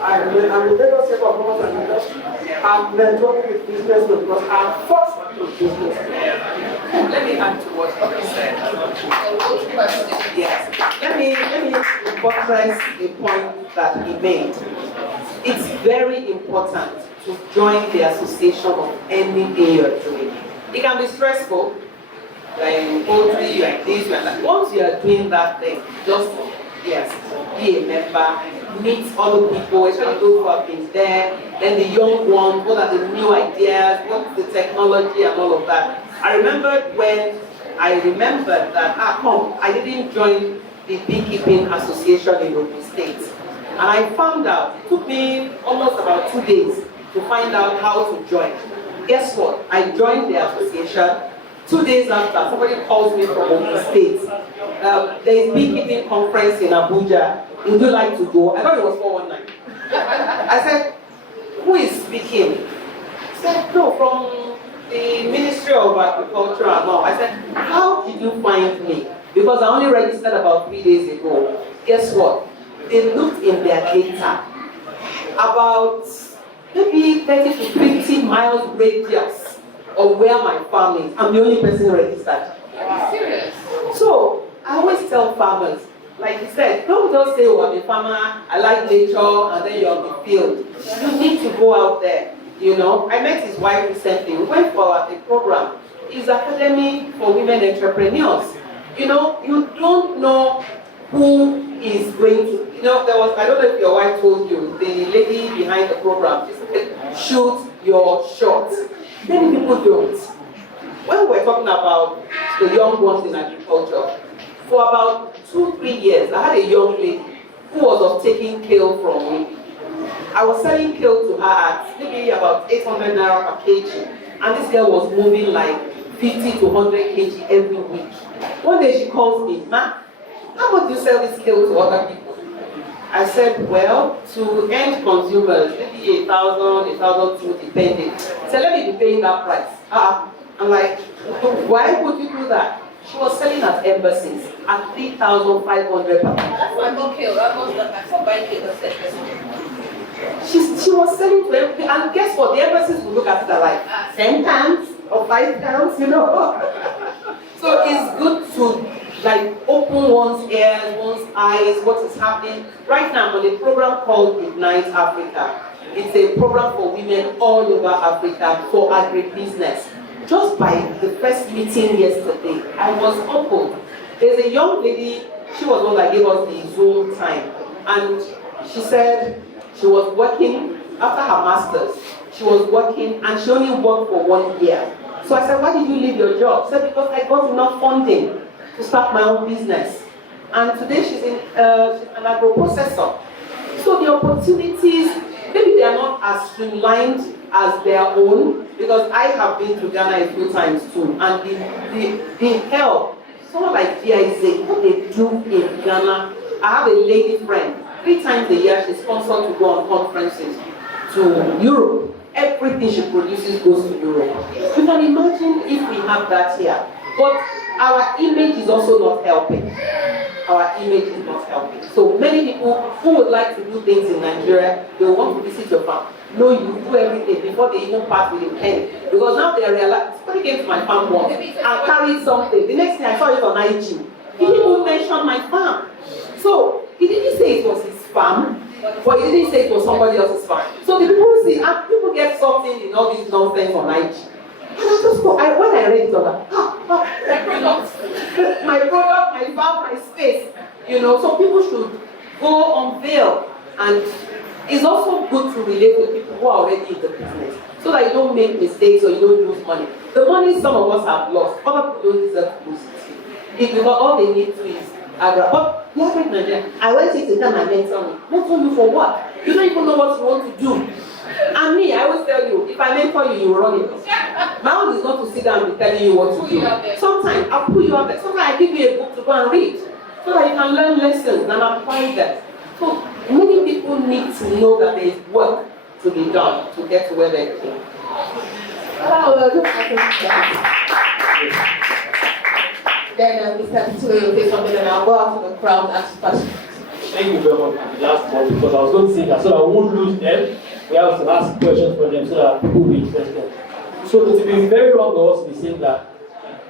I'm a Lagos State of Commerce and Industry. I'm networking with businessmen because I'm first with business. Let me add to what you said. Yes. Let me buttress a point that he made. It's very important to join the association of anything you're doing. It can be stressful. You're in poultry, you're in this, you're in that. Once you are doing that thing, just yes, be a member, meet other people, especially those who have been there, then the young ones, what are the new ideas, what's the technology and all of that. I remembered when I remembered that, I didn't join the beekeeping association in Ogun State. And I found out, it took me almost about 2 days to find out how to join. Guess what? I joined the association. 2 days after, somebody calls me from Ogun State. There is beekeeping conference in Abuja. Would you like to go? I thought it was 419. I said, who is speaking? He said, no, from the Ministry of Agriculture and all. I said, how did you find me? Because I only registered about 3 days ago. Guess what? They looked in their data. About maybe 30 to 50 miles radius of where my farm is. I'm the only person registered. Serious? So, I always tell farmers, like you said, don't just say, oh, I'm a farmer, I like nature, and then you're on the field. You need to go out there. You know, I met his wife recently. We went for a program. It's Academy for Women Entrepreneurs. You know, you don't know who is going to, you know, there was, I don't know if your wife told you, the lady behind the program, she said, shoot your shot. Many people don't. When we're talking about the young ones in agriculture, for about 2-3 years, I had a young lady who was of taking kale from me. I was selling kale to her at maybe about 800 naira per kg, and this girl was moving like 50 to 100 kg every week. One day she calls me, Ma, how much do you sell this kale to other people? I said, well, to end consumers, maybe 1,000, 1,200 depending. So let me be paying that price. I'm like, why would you do that? She was selling at embassies at 3,500 per kg. That's my mom kale. That was the buying kale. She was selling to everything, and guess what? The embassies will look at it like 10 pounds or 5 pounds, you know. So it's good to like open one's ears, one's eyes, what is happening. Right now I'm on a program called Ignite Africa. It's a program for women all over Africa for agribusiness. Just by the first meeting yesterday, I was opened. There's a young lady she was the one that gave us the Zoom time. And she said she was working after her master's. She was working and she only worked for 1 year. So I said, why did you leave your job? She said, because I got enough funding to start my own business. And today she's an agro-processor. So the opportunities, maybe they are not as streamlined as their own, because I have been to Ghana a few times too, and the help, someone like GIZ, what they do in Ghana. I have a lady friend, 3 times a year she's sponsored to go on conferences to Europe. Everything she produces goes to Europe. You can imagine if we have that here. But our image is also not helping. Our image is not helping. So many people who would like to do things in Nigeria, they want to visit your farm. No, you do everything before they even part with a penny. Because now they realize, somebody came to my farm once and carried something. The next thing I saw it on IG. He didn't even mention my farm. So he didn't say it was his farm, but he didn't say it was somebody else's farm. So the people see, and people get sucked in all this nonsense on IG. And I just go, when I read it, I was like, my product, my farm, my space. You know, so people should go unveil. And it's also good to relate with people who are already in the business, so that you don't make mistakes or you don't lose money. The money some of us have lost, other people don't deserve to lose it. It's because all they need to is agra. But the average Nigerian, I went to come and mentor me. Mentor you for what? You don't even know what you want to do. And me, I always tell you, if I mentor you, you will run it. My own is not to sit down and be telling you what to do. Sometimes I'll put you out there. Sometimes I give you a book to go and read, so that you can learn lessons and apply them. So many people need to know that there is work to be done to get to where they came. Then Mr. Titule will say something and I'll go out to the crowd and ask questions. Thank you very much for the last one, because I was going to say that so that I won't lose them, we have to ask questions for them so that people will be interested. So it will be very wrong for us to be saying that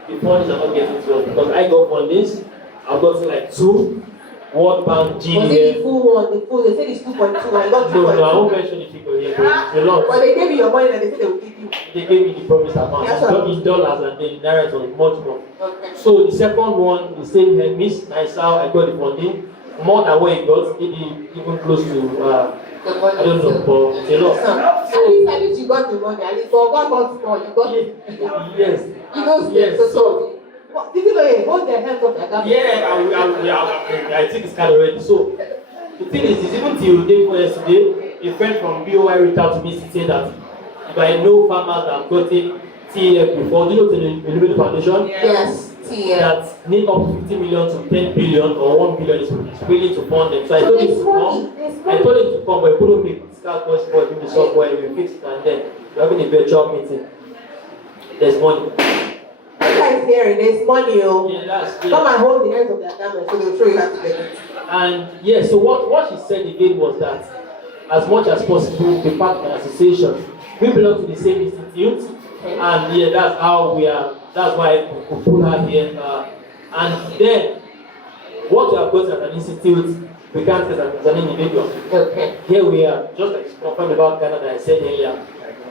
the fundings are not getting to us, because I got fundings, I've gotten like 2, World Bank, Was it the full one? The full, they said it's 2.2 and I got 2.2. No, I won't mention the figure here, but it's a lot. But they gave you your money and they said they will give you. They gave me the promised amount. Yes, It's not in dollars, and then in naira it was much more. Okay. So the second one, the same Miss Naija, I got the funding more than what it got, maybe even close to I don't know, but it's a lot. At least you got the money. At least for God got small, you got it. Yes. You know, Yes. so did you know hold their hands up like that? Yeah, I think it's kind of ready. So the thing is even till day before yesterday, a friend from BOI reached out to me to say that if I know farmers that have gotten TAF before, do you know the Illuminate Foundation? Yes, TAF. That need up to 50 million to 10 billion or 1 billion is willing to fund them. So I told him to come. I told him to come, but he couldn't make it. Start voice for him the software, we fixed it, and then we're having a virtual meeting. There's money. You guys hearing there's money, oh. Yeah, that's Come and hold the ends of their garment so they'll show you how to get it. And yeah, so what she said again was that as much as possible, the partner association, we belong to the same institute, and yeah, that's how we are. That's why we pull her here. And then what we have got as an institute, we can't get as an individual. Okay. Here we are, just like confirmed about Ghana that I said earlier.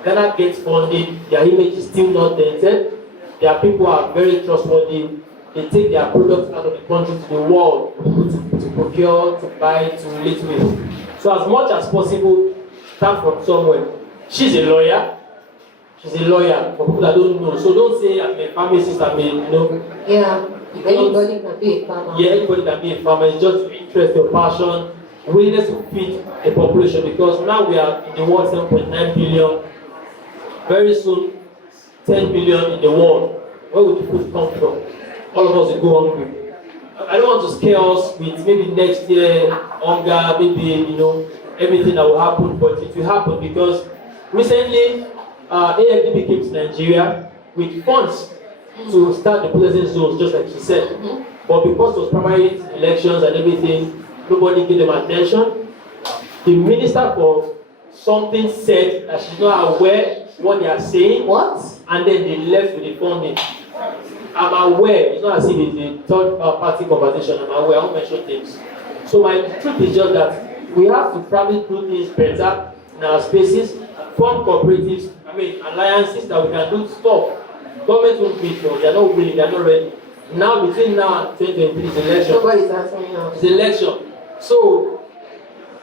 Ghana gets funded, their image is still not dented. Their people are very trustworthy. They take their products out of the country to the world to procure, to buy, to relate with. So as much as possible, start from somewhere. She's a lawyer. She's a lawyer for people that don't know. So don't say I'm a pharmacist, I'm a, you know. Yeah, anybody can be a farmer. Yeah, anybody can be a farmer. It's just interest, your passion, willingness to feed a population. Because now we are in the world 7.9 billion. Very soon, 10 billion in the world. Where would the food come from? All of us will go hungry. I don't want to scare us with maybe next year, hunger, maybe, you know, everything that will happen, but it will happen because recently, AFDB came to Nigeria with funds to start the processing zones, just like she said. But because it was primary elections and everything, nobody gave them attention. The minister for something said that she's not aware what they are saying. What? And then they left with the funding. I'm aware, it's not as if it's a third party conversation, I'm aware, I won't mention things. So my truth is just that we have to probably do things better in our spaces, form cooperatives, alliances that we can do stuff. Government won't be sure, they're not willing, they're not ready. now between now and 2023 is election. Nobody's answering us. It's election. So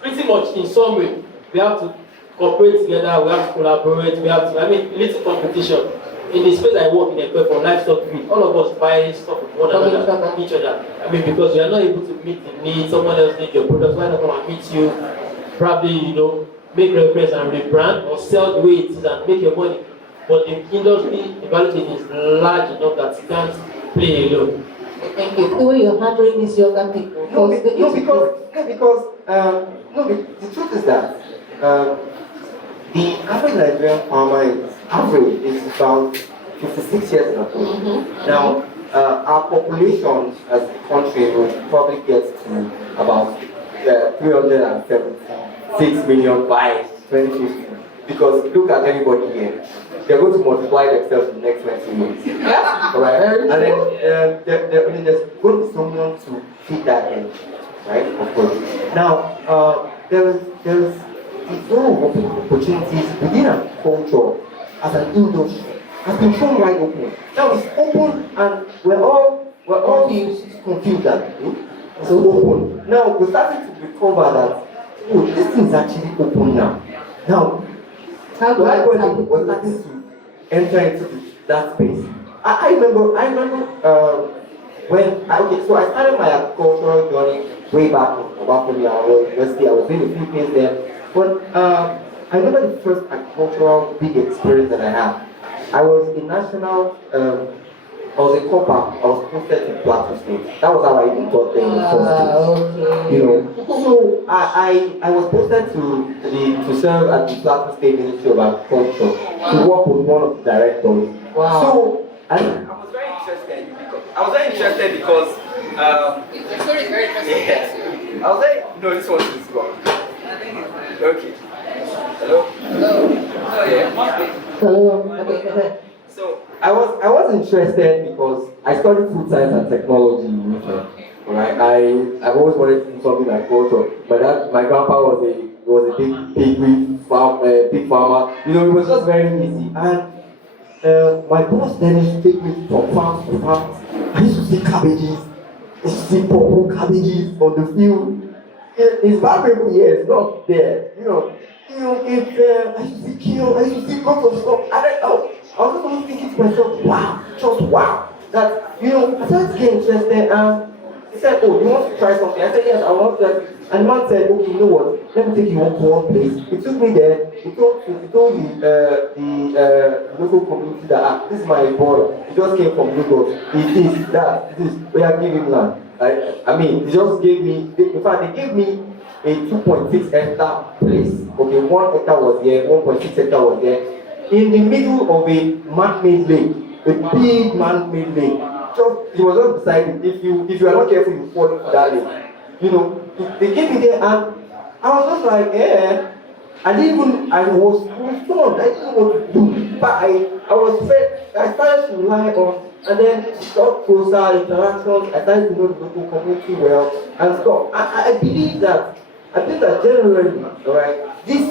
pretty much in summary, we have to cooperate together, we have to collaborate, we have to, I mean, little competition. In the space I work in Ekpe for livestock feed, all of us buy stuff from one another, each other. I mean, because we are not able to meet the needs, someone else needs your products, why not come and meet you? Probably, you know, make reference and rebrand or sell the way it is and make your money. But the industry, the value chain is large enough that you can't play alone. Thank you. The way you're handling these younger people. The truth is that the average Nigerian farmer is about 56 years and above. Now, our population as a country will probably get to about 376 million by 2050. Because look at everybody here. They're going to multiply themselves in the next 20 years. Yeah. Alright? And then there's going to be someone to feed that energy. Right? Of course. Now, there's a lot of opportunities within agriculture as an industry has been shown wide open. Now it's open and we're all confused that it's open. Now we're starting to discover that this thing is actually open now. Now we're starting to enter into that space. I remember when so I started my agricultural journey way back when I was university. I was in the Philippines there. But I remember the first agricultural big experience that I had. I was a national, I was a copper. I was posted in Plateau State. That was how I even got there in the first place. Okay. You know, so I was posted to serve at the Plateau State Ministry of Agriculture to work with one of the directors. Wow. So I was very interested because the story is very interesting. Yeah. I was like, no, this one is gone. Okay. Hello? Hello. Oh yeah. Hello. Okay. So I was interested because I studied food science and technology in Newton. Right? I've always wanted to do something like agriculture. But my grandpa was a big farmer. You know, it was just very easy. And my boss then used to take me from farm to farm. I used to see cabbages. I used to see purple cabbages on the field. It's valuable, yes, not there. I used to see kale, I used to see lots of stuff. I was just always thinking to myself, wow, that, I started to get interested, and he said, oh, you want to try something? I said, yes, I want to. And the man said, okay, you know what, let me take you to one place. He took me there, he told the local community that, this is my boy, he just came from Lagos, we are giving land. I mean, they just gave me, in fact, they gave me a 2.6 hectare place. Okay, 1 hectare was here, 1.6 hectare was there. In the middle of a man-made lake, a big man-made lake. It was just beside it. If you are not careful, you fall into that lake. They gave me there, and I was just like, I was stunned. I didn't know what to do. But I started to rely on. And then got closer interactions, I started to know the local community well and stuff. I believe that generally, right, this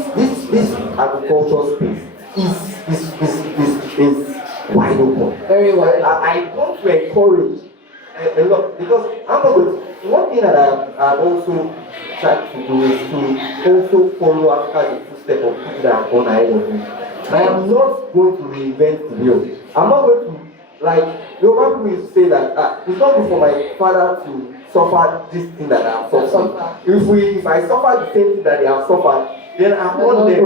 agricultural space is wide open. Very wide. I want to encourage a lot because one thing that I've also tried to do is to also follow after the footsteps of people that have gone ahead of me. I am not going to reinvent the wheel. I'm not going to. Like, Yoruba people used to say that it's not good for my father to suffer this thing that I have suffered. If I suffer the same thing that they have suffered, then I'm not there.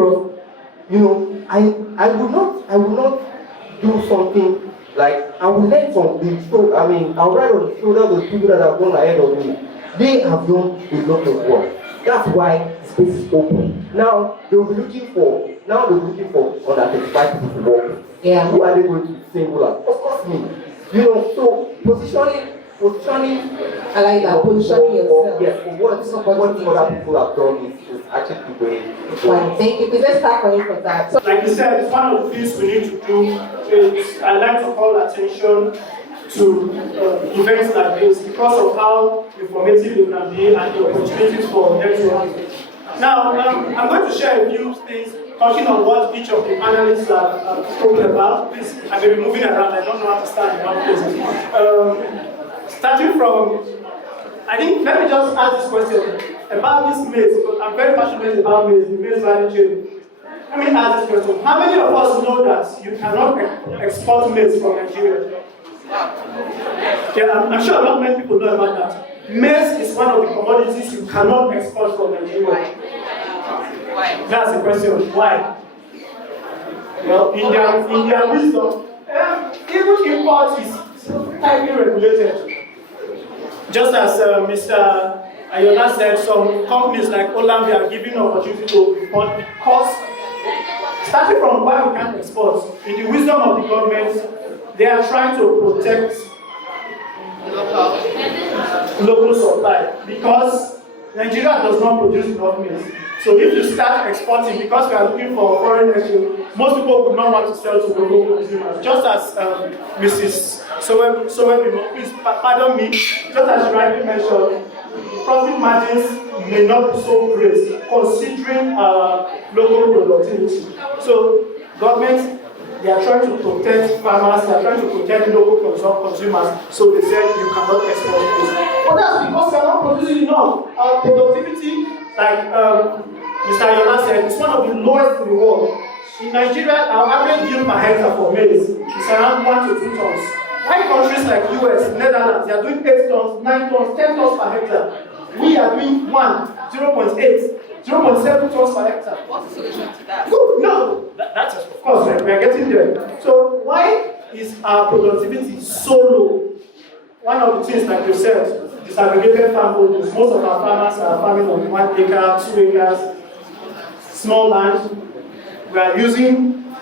I will not do something like I will learn from the shoulder. I mean, I'll ride on the shoulders of the people that have gone ahead of me. They have done a lot of work. That's why space is open. Now they'll be looking for under 35 people to work. Yeah. Who are they going to single out? Of course me. So positioning. I like that, positioning yourself. Yes, what other people have done is actually the way. Well, thank you. Let's start for you for that. So, Like you said, it's one of the things we need to do. I like to call attention to events like this because of how informative it can be and the opportunities for networking. Now, I'm going to share a few things touching on what each of the panelists have spoken about. Please, I may be moving around, I don't know how to stand in one place. Starting from, I think, let me just ask this question about this maize, because I'm very passionate about maize, the maize value chain. Let me ask this question. How many of us know that you cannot export maize from Nigeria? Yeah, I'm sure not many people know about that. Maize is one of the commodities you cannot export from Nigeria. Why? That's the question. Why? Well, in their wisdom, even import is tightly regulated. Just as Mr. Ayola said, some companies like Olamide are given opportunity to import because, starting from why we can't export, in the wisdom of the government, they are trying to protect local supply because Nigeria does not produce enough maize. So if you start exporting, because we are looking for foreign exchange, most people would not want to sell to local consumers. Just as Mrs. Sowebimo, please pardon me, just as you rightly mentioned, profit margins may not be so great considering local productivity. So government, they are trying to protect farmers, they are trying to protect local consumers, so they said you cannot export this. But that's because we are not producing enough. Our productivity, like Mr. Ayola said, is one of the lowest in the world. In Nigeria, our average yield per hectare for maize is around 1 to 2 tons. Why countries like US, Netherlands, they are doing 8 tons, 9 tons, 10 tons per hectare? We are doing 0.8, 0.7 tons per hectare. What's the solution to that? Good, no, that's of course, right, we are getting there. So why is our productivity so low? One of the things, like you said, disaggregated farm holdings. Most of our farmers are farming on 1 acre, 2 acres, small land. We are using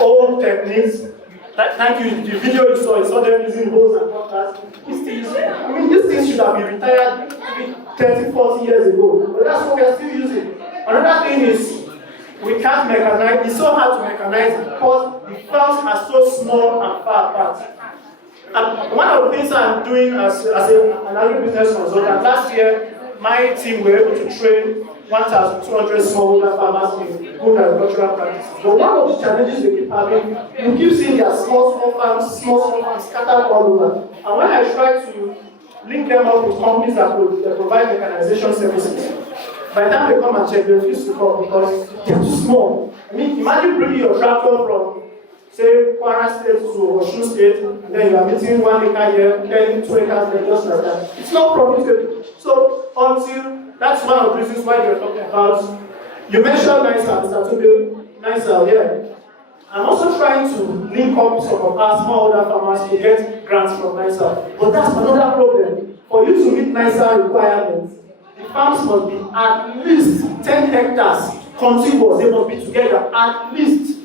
old techniques. Thank you. The video you saw them using hoes and cutters. These things should have been retired 30, 40 years ago. But that's what we are still using. Another thing is, we can't mechanize. It's so hard to mechanize because the farms are so small and far apart. And one of the things I'm doing as an agribusiness consultant, last year, my team were able to train 1,200 smallholder farmers in good agricultural practices. But one of the challenges we keep having, you keep seeing their small farms scattered all over. And when I try to link them up with companies that provide mechanization services, by the time they come and check, they refuse to come because they're too small. I mean, imagine bringing your tractor from, say, Kwara State to Osun State, and then you are meeting 1 acre here, then 2 acres there, just like that. It's not profitable. So, that's one of the reasons why you're talking about. You mentioned Naija, Mr. Tunde, Naija, yeah. I'm also trying to link up some of our smallholder farmers to get grants from Naija. But that's another problem. For you to meet Naija requirements, the farms must be at least 10 hectares contiguous. They must be together at least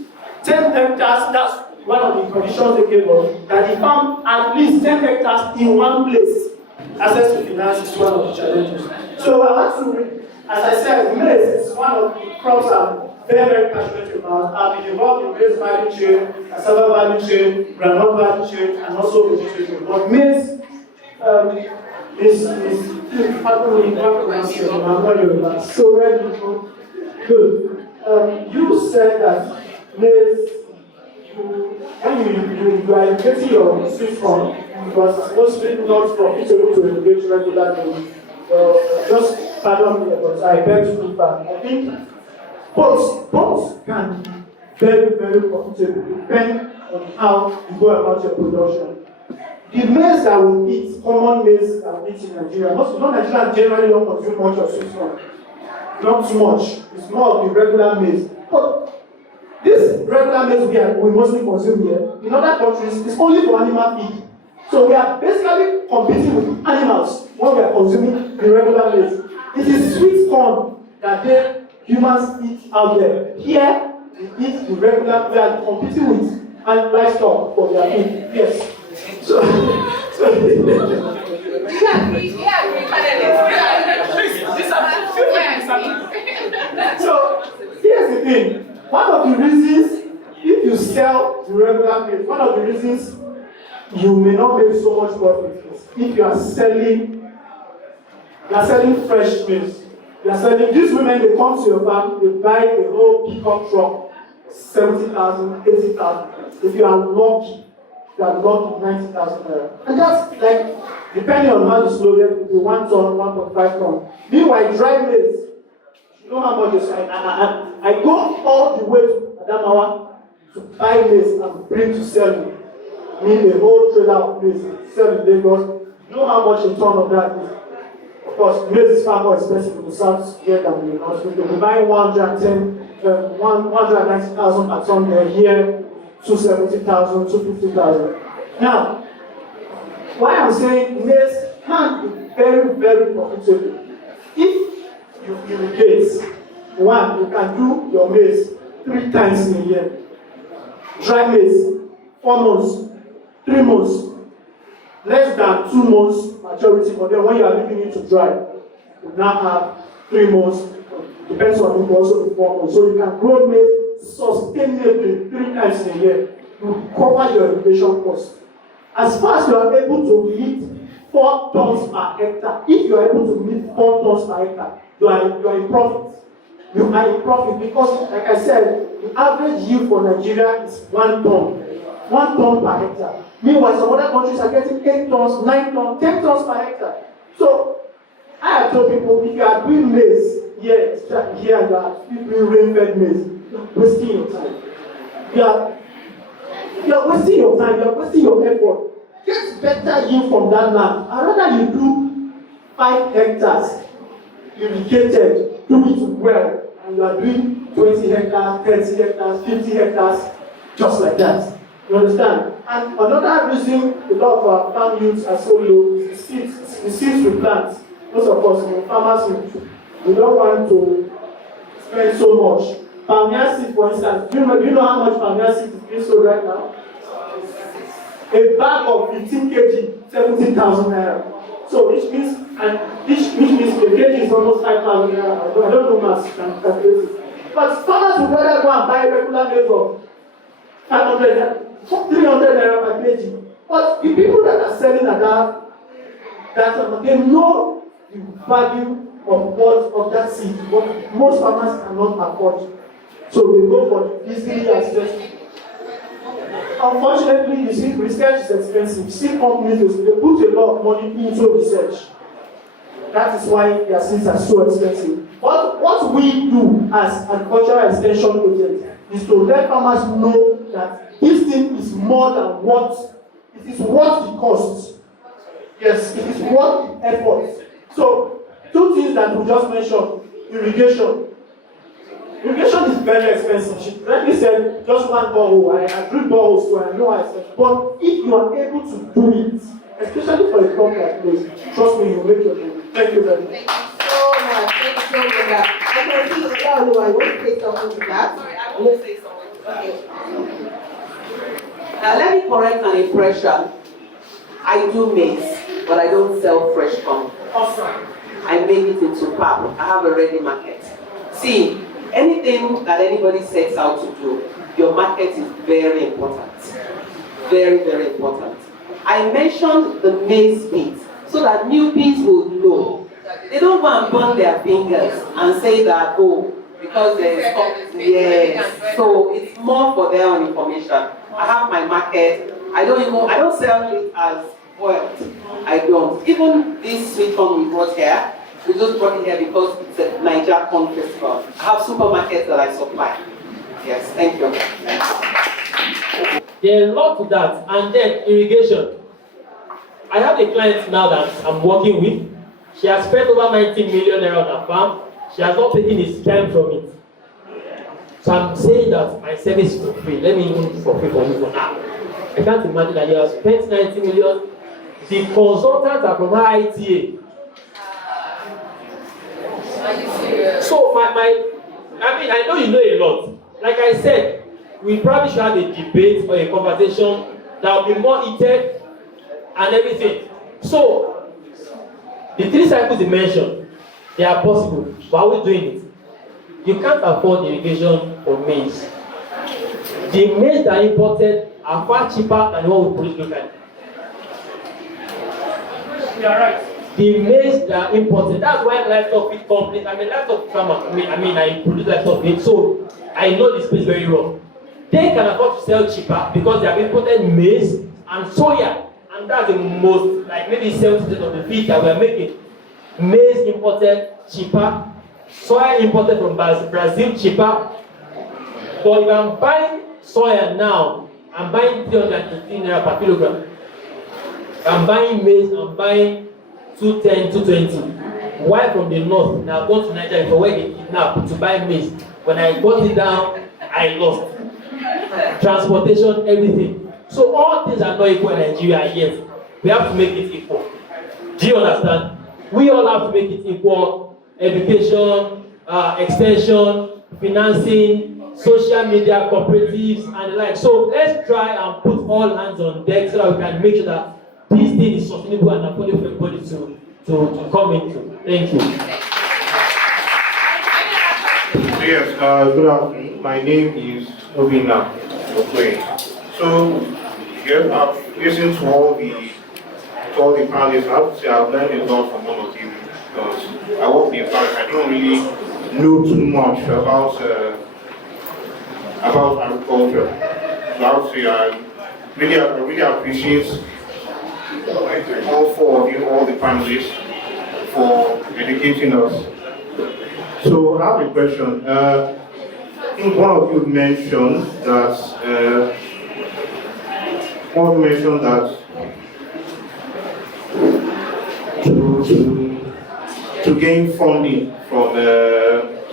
10 hectares. That's one of the conditions they gave us. That the farm at least 10 hectares in one place. Access to finance is one of the challenges. So I want to, as I said, maize is one of the crops I'm very, very passionate about. I've been involved in maize value chain, cassava value chain, groundnut value chain, and also vegetation. But maize is how do we pronounce it? I'm not Yoruba. So good. You said that maize, when you are getting your sweet corn, because mostly not profitable to engage regularly. Just pardon me, but I beg to differ. I think both can be very, very profitable, depending on how you go about your production. The maize that we eat, common maize that we eat in Nigeria, most Nigerians generally don't consume much of sweet corn. Not too much. It's more of the regular maize. But this regular maize we mostly consume here, in other countries, it's only for animal feed. So we are basically competing with animals when we are consuming the regular maize. It is sweet corn that humans eat out there. Here, we eat the regular, we are competing with livestock for their food. Yes. So here's the thing. One of the reasons, if you sell the regular maize, one of the reasons you may not make so much profit if you are selling fresh maize. You are selling, these women, they come to your farm, they buy a whole pickup truck, 70,000, 80,000. If you are lucky, 90,000 naira. And that's like, depending on how it's loaded, the 1 ton, 1.5 ton. Meanwhile, dry maize, you know how much it's like. I go all the way to Adamawa to buy maize and bring to sell it. I mean, a whole trailer of maize, sell in Lagos. You know how much a ton of that is? Of course, maize is far more expensive in the south here than in the north. We buy 190,000 per ton there, here 270,000, 250,000. Now, why I'm saying maize can be very, very profitable. If you irrigate, one, you can do your maize 3 times in a year. Dry maize, 4 months, 3 months, less than 2 months maturity, but then when you are leaving it to dry, you now have 3 months, depends on it, also 4 months. So you can grow maize sustainably 3 times in a year. You cover your irrigation cost. As far as you are able to meet 4 tons per hectare, if you are able to meet 4 tons per hectare, you are in profit. You are in profit because, like I said, the average yield for Nigeria is 1 ton. 1 ton per hectare. Meanwhile, some other countries are getting 8 tons, 9 tons, 10 tons per hectare. So, I have told people, if you are doing maize, here you are doing rain-fed maize, you are wasting your time. You are wasting your time, you are wasting your effort. Get better yield from that land. I'd rather you do 5 hectares, irrigated, do it well, and you are doing 20 hectares, 30 hectares, 50 hectares, just like that. You understand? And another reason a lot of our farm youths are so low is the seeds. The seeds we plant. Most of us, farmers, we don't want to spend so much. Palmier seed, for instance, do you know how much palmier seed is being sold right now? A bag of 15 kg, 70,000 naira. So which means a kg is almost 5,000 naira. I don't know maths. But farmers would rather go and buy a regular maize of 500 naira, 300 naira per kg. But the people that are selling at that they know the value of that seed, but most farmers cannot afford. So they go for easily accessible. Unfortunately, you see, research is expensive. Seed companies, they put a lot of money into research. That is why their seeds are so expensive. What we do as agricultural extension agents is to let farmers know that this thing is more than what it is worth the cost. Yes, it is worth the effort. So, 2 things that we just mentioned: irrigation. Irrigation is very expensive. She rightly said just 1 borehole. I agree boreholes, so I know I said. But if you are able to do it, especially for a crop like this, trust me, you'll make your money. Thank you very much. Thank you so much. Thank you so much. I can see Oluwa, I want to say something to that. Sorry, I want to say something to that. Okay. Let me correct an impression. I do maize, but I don't sell fresh corn. Awesome. I make it into pap. I have a ready market. See, anything that anybody sets out to do, your market is very important. Very, very important. I mentioned the maize bit so that newbies will know. They don't go and burn their fingers and say that, oh, because there is, yes. So it's more for their own information. I have my market. I don't sell it as boiled. I don't. Even this sweet corn we brought here, we just brought it here because it's a Naija Corn Festival. I have supermarkets that I supply. Yes, thank you. There's a lot to that. And then irrigation. I have a client now that I'm working with. She has spent over 90 million naira on her farm. She has not taken a dime from it. So I'm saying that my service is for free. Let me even for free for you for now. I can't imagine that you have spent 90 million. The consultants are from IITA. So I know you know a lot. Like I said, we probably should have a debate or a conversation that will be more heated and everything. So the 3 cycles you mentioned, they are possible. But are we doing it? You can't afford irrigation for maize. The maize that are imported are far cheaper than what we produce locally. You are right. the maize that are imported. That's why livestock feed companies, livestock farmer, I produce livestock feed, so I know the space very well. They can afford to sell cheaper because they have imported maize and soya, and that's the most, like maybe 70% of the feed that we are making. Maize imported cheaper, soya imported from Brazil cheaper. But if I'm buying soya now, I'm buying 315 naira per kilogram. I'm buying maize, I'm buying 210, 220. Why from the north? Now go to Nigeria for where they kidnap to buy maize. When I got it down, I lost. Transportation, everything. So all things are not equal in Nigeria yet. We have to make it equal. Do you understand? We all have to make it equal. Education, extension, financing, social media, cooperatives, and the like. So let's try and put all hands on deck so that we can make sure that this thing is sustainable and affordable for everybody to come into. Thank you. Yes, good afternoon. My name is Obina Okwe. So, yes, I've listened to all the panelists. I have to say I've learned a lot from all of you because I work in bank. I don't really know too much about agriculture. So I would say I really appreciate all four of you, all the panelists, for educating us. So I have a question. I think one of you mentioned that to gain funding from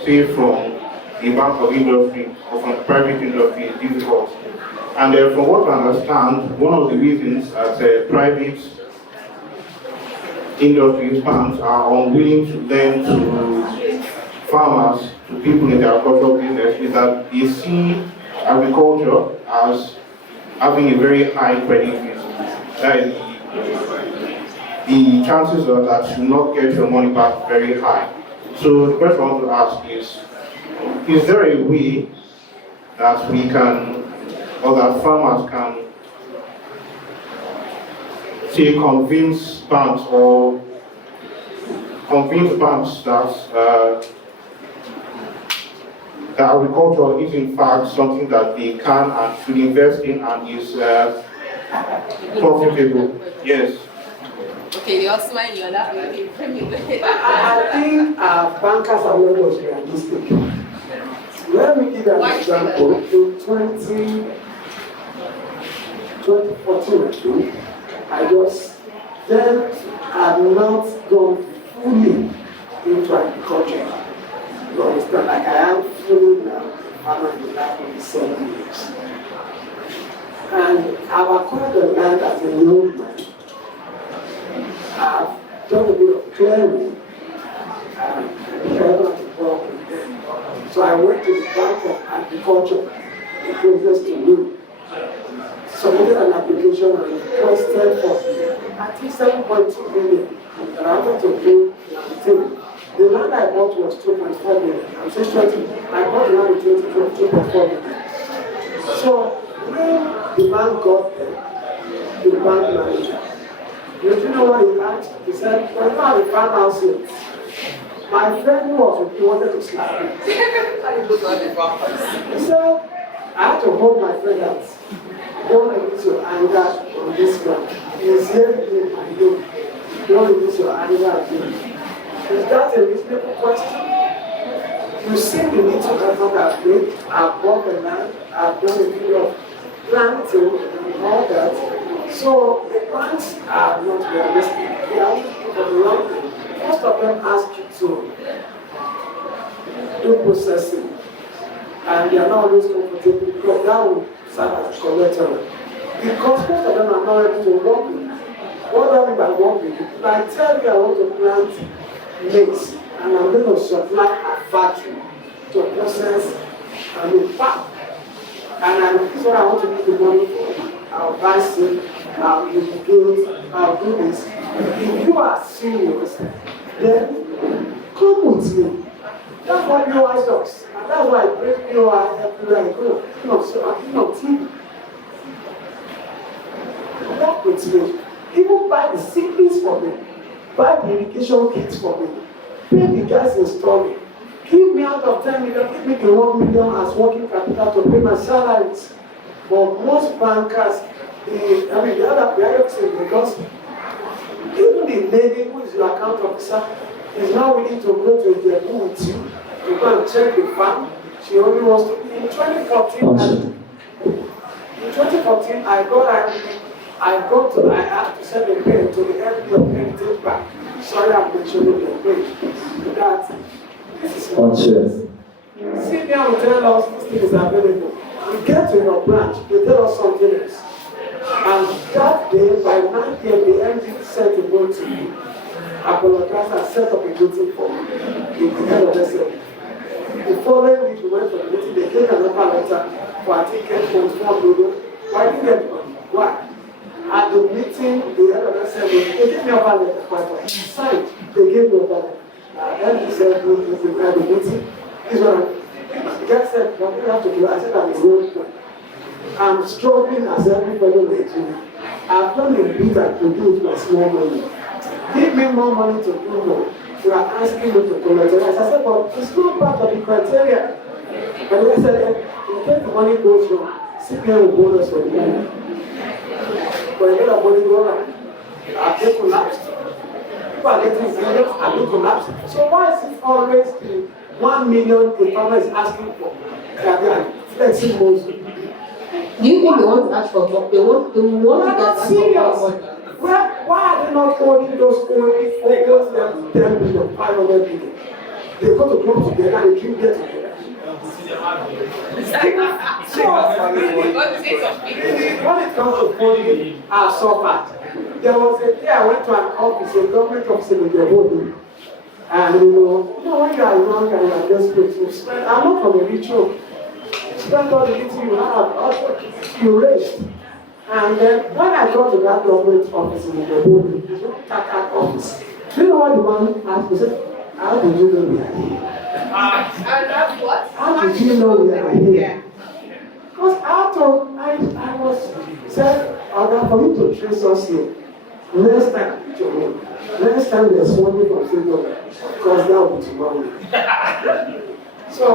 say from the Bank of Industry or from the private industry is difficult. And from what I understand, one of the reasons that private industry banks are unwilling to lend to farmers, to people in the agricultural business, is that they see agriculture as having a very high credit risk. That is, the chances are that you not get your money back very high. So the question I want to ask is there a way that we can, or that farmers can, say, convince banks that that agriculture is in fact something that they can and should invest in and is profitable? Yes. Okay, you're smiling on that. I think bankers are always realistic. Let me give you an example. In 2014, I think, then I had not gone fully into agriculture. You understand? Like I am fully now a farmer in the last 27 years. And I've acquired the land as a young man. I've done a bit of clearing and traveled to work with them. So I went to the Bank of Agriculture, the closest to me, submitted an application and requested for, I think, 7.2 million that I wanted to do thing. The land I bought was 2.4 million. I'm saying 20. I bought the land in 2.4 million. So when the bank got there, the bank manager, you know what he asked? He said, well, now the farmhouse here. My friend who was with me wanted to slap me. He said, I had to hold my friend out. Don't release your anger on this man. He is here in my room. Don't release your anger at him. Is that a reasonable question? You see the little effort I've made. I've bought the land. I've done a bit of planting and all that. So the plants are not realistic. They are for the long term. Most of them ask you to do processing. And they are not always comfortable because that will serve as collateral. Because most of them are not ready to work with. What do I mean by work with? If I tell you I want to plant maize and I'm going to supply a factory to process palm. And this is what I want to give the money for. I'll buy seed, I'll irrigate, I'll do this. If you are serious, then come with me. That's what BOI does. And that's why I bring BOI everywhere I go. So I'm not TV. Work with me. Even buy the seedlings for me. buy the irrigation kits for me, pay the guys installing, give me out of 10 million, give me the 1 million as working capital to pay my salaries. But most bankers, the other thing, because even the lady who is your account officer is not willing to go to the pool with you to go and check the farm. She only wants to. In 2014, I had to send a mail to the MD of Heritage Bank. Sorry, I'm mentioning the page. That this is CBN will tell us this thing is available. We get to your branch, they tell us something else. And that day, by 9 p.m., the MD said to go to you, apologize and set up a meeting for me in the head of the city. The following week, we went for the meeting, they gave another letter for a ticket from small building. Why didn't get money? Why? At the meeting, the head of the city, they gave me a letter for signed. They gave me a letter. And he said, at the meeting, this one, the guy said, what do you have to do? I said, I'm a road man. I'm struggling as everybody like you. I've done a bit I could do with my small money. Give me more money to do more. You are asking me to collect. I said, but it's not part of the criteria. But I said, in case the money goes wrong, CPN will bonus for the money. But if the money goes wrong, I'll get collapsed. People are getting serious, I'll get collapsed. So why is it always the 1 million the farmer is asking for? They are flexing most. Do you think they want to ask for more? They want to get ask for more money. Why are they not holding those only focus them 10 billion, 500 billion? They go to club together and they drink there together. So, when it comes to funding, I've suffered. There was a day I went to an office, a government office in the building. And when you are young and you are desperate, you spend, I'm not from a rich home. Spend all the little you have, all you raised. And then when I got to that government office in the building, it's not that office. Do you know what the man asked me? He said, how did you know we are here? How did you know we are here? Because I was said, for you to trace us here, next time there's funding from state government, because that will be tomorrow. So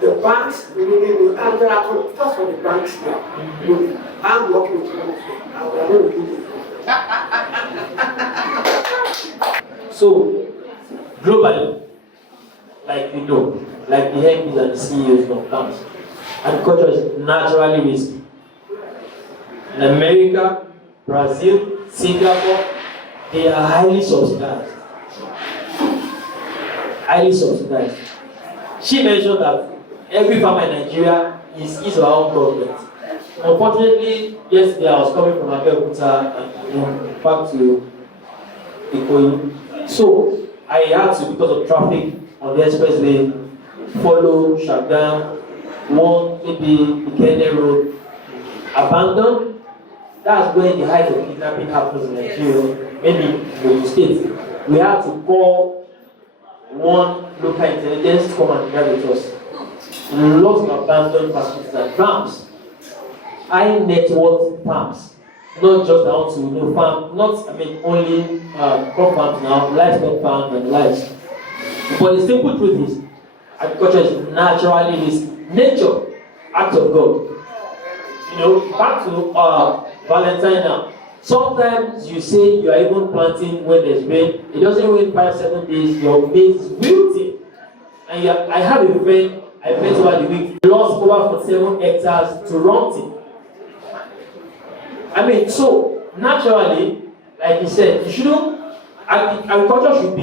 the banks really, and there are just for the banks now. I'm working with them. And we are going to give it. So, globally, like we know, like the MPs and the CEOs of farms, agriculture is naturally risky. In America, Brazil, Singapore, they are highly subsidized. Highly subsidized. She mentioned that every farmer in Nigeria is his or her own government. Unfortunately, yesterday I was coming from Abeokuta and back to Ikoyi. So I had to, because of traffic on the expressway, follow Shagam, maybe Ikene Road, abandoned. That's when the height of kidnapping happens in Nigeria, maybe in the States. We had to call one local intelligence to come and guide with us. Lots of abandoned facilities and farms. High net worth farms. Not just down to farm, only crop farms now, livestock farms and lives. But the simple truth is, agriculture is naturally risky. Nature, act of God. Back to Valentine now. Sometimes you say you are even planting when there's rain. It doesn't rain 5-7 days. Your maize is wilting. And I have a friend I met over the week, lost over 47 hectares to runting. So naturally, like you said, agriculture should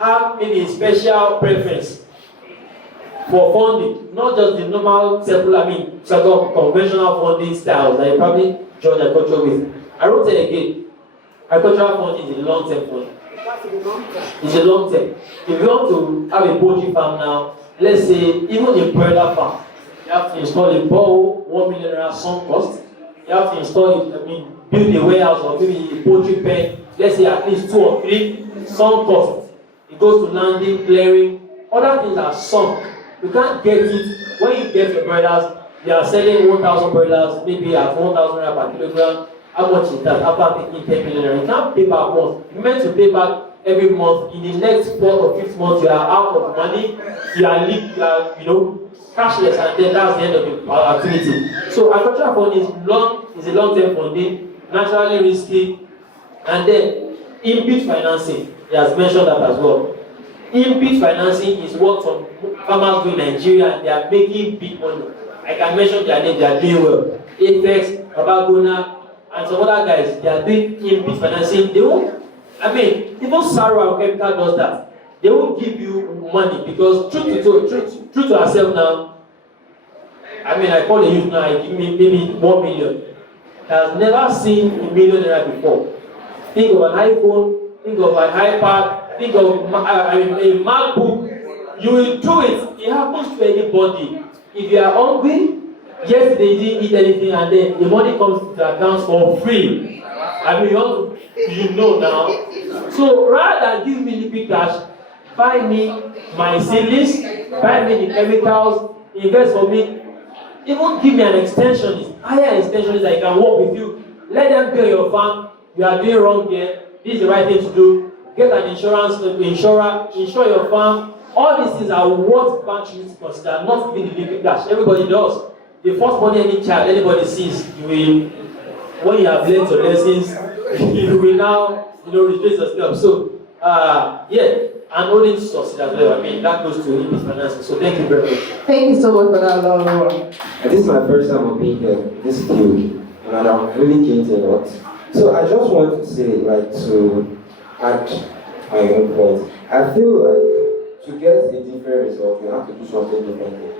have a special preference for funding, not just the normal conventional funding styles that you probably join agriculture with. I wrote it again. Agricultural funding is a long-term funding. It's a long-term. If you want to have a poultry farm now, let's say even a broiler farm, you have to install a bowl, 1 million naira sunk cost. You have to install build a warehouse or maybe a poultry pen, let's say at least 2 or 3 sunk cost. It goes to landing, clearing. Other things are sunk. You can't get it. When you get your broilers, they are selling 1,000 broilers maybe at 1,000 naira per kilogram, how much is that after taking 10 million naira? You can't pay back once. You meant to pay back every month. In the next 4th or 5th month, you are out of money, you are cashless, and then that's the end of the activity. So agricultural fund is a long-term funding, naturally risky, and then in-bit financing. He has mentioned that as well. In-bit financing is what some farmers do in Nigeria, and they are making big money. I can mention their name, they are doing well. Apex, Babagona, and some other guys, they are doing in-bit financing. They won't, even Sarah Chemical does that. They won't give you money because true to ourselves now, I call the youth now, I give me maybe 1 million. Has never seen $1 million before. Think of an iPhone, think of an iPad, think of a MacBook. You will do it. It happens to anybody. If you are hungry, yesterday you didn't eat anything, and then the money comes to the account for free. You know now. So rather than give me liquid cash, buy me my seedlings, buy me the chemicals, invest for me. Even give me an extensionist, hire extensionist that can work with you. Let them pay your farm. You are doing wrong here. This is the right thing to do. Get an insurance, insure your farm. All these things are what banks need to consider, not giving the liquid cash. Everybody does. The first money any child anybody sees, you will, when you have learned your lessons, you will now retrace yourself. So and only to succeed as well. That goes to in-bit financing. So thank you very much. Thank you so much for that, Laura. This is my first time of being here in this field, and I'm really gained a lot. So I just want to say, to add my own point. I feel like to get a different result, you have to do something differently.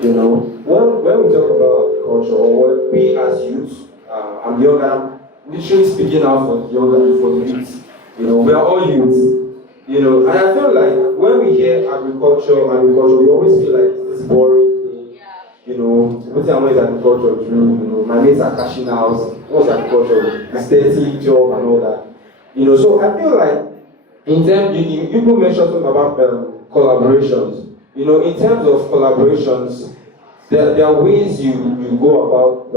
When we talk about agriculture, or when we as youth, I'm young, I'm literally speaking out for the youth. We are all youth. And I feel like when we hear agriculture, we always feel like it's this boring thing. What I is agriculture true. My mates are cashing out. What's agriculture? The steady job and all that. So I feel like in terms, you people mentioned something about collaborations. In terms of collaborations, there are ways you go about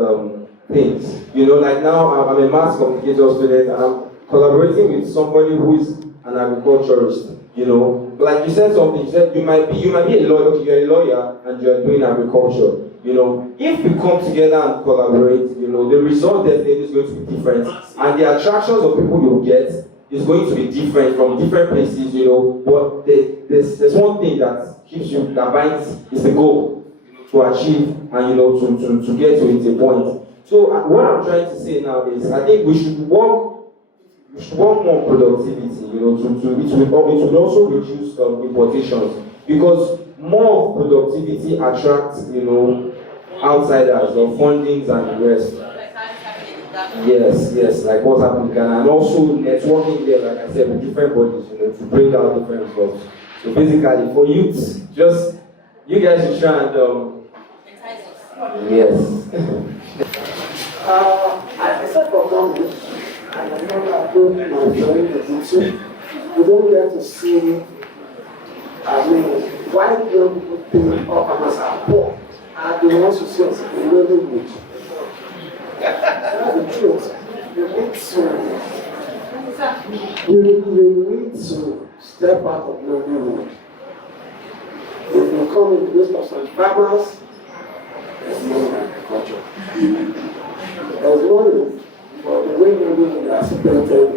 things. Like now I'm a mass communicator student, and I'm collaborating with somebody who is an agriculturist. Like you said something. You said you might be a lawyer. Okay, you're a lawyer and you're doing agriculture. If we come together and collaborate, the result definitely is going to be different, and the attractions of people you'll get is going to be different from different places. But there's one thing that keeps you, that binds, is the goal to achieve, and to get to a point. So what I'm trying to say now is, I think we should work more productivity. It would also reduce importations, because more productivity attracts outsiders or fundings and the rest. Yes, like what's happening in Ghana, and also networking there, like I said, with different bodies, to bring out different results. So basically, for youths, just you guys should try and yes. I said for government, and I know that told my friend the teacher, we don't get to see, why young people think all farmers are poor, and they want to see us in really rich. That's the truth. You need to step out of lonely road. If you come into this of some farmers, there's no agriculture. There's no, but the way we are separated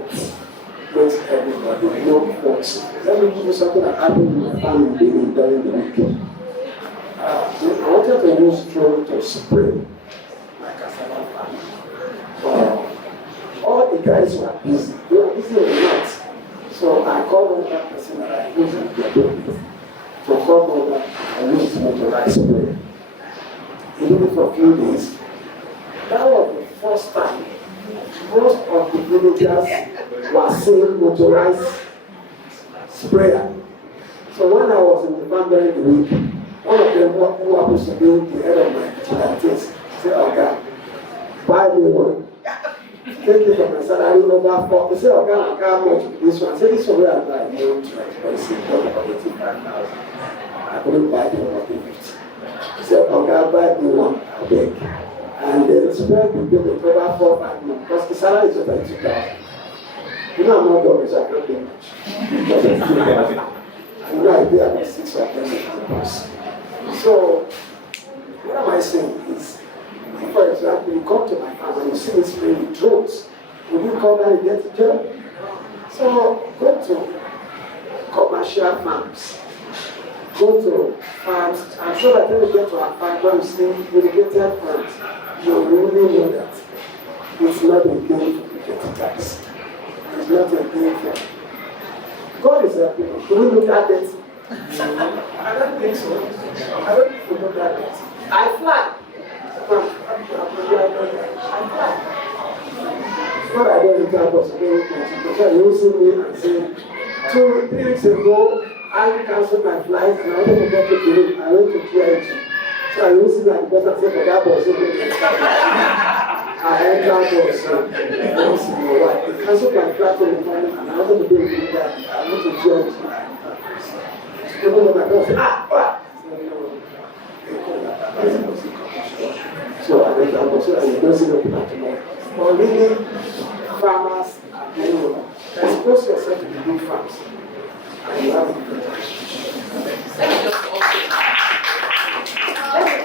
makes everybody no force. Let me give you something that happened in my family during the week. I wanted to use drone to spray my cassava farm. All the guys were busy. They were busy a lot. So I called on that person that I use in the building. So I called on that I used motorized spray. He did it for a few days. That was the first time most of the villagers were seeing motorized sprayer. So when I was in the farm during the week, one of them who happens to be the head of my vigilantes said, "Okay, buy me one. Take it from my salary over 4." He said, "Okay, how much this one?" I said, "This one where I buy no too expensive, for 85,000. I couldn't buy it for 50." He said, "Okay, buy me one, I beg." And the spread between the over 4-5 months, because the salary is over 2,000. You know, I'm not going to not pay much. You know, I pay about 6 or 10 pounds. So, what am I saying is, for example, you come to my farm and you see me spraying with drones, will you come and get a job? So, go to commercial farms. Go to farms. I'm sure that when you get to our farm, when you see irrigated farms, you really know that it's not a game for irrigated tax. It's not a game for. God is helping you. Do you look at it? I don't think so. I don't think you look at it. I fly. But I don't think I was very because you see me and say, 2-3 weeks ago, I canceled my flight and I wanted to get to Peru. I went to GIG. So I used to like better say for that was so good. I entered also. They canceled my flight on the morning and I wanted to be in that. I went to GIG. Even though my friend said, so I went to also and you don't see the people tomorrow. But really, farmers are doing well. Expose yourself to the big farms. And you have a good time.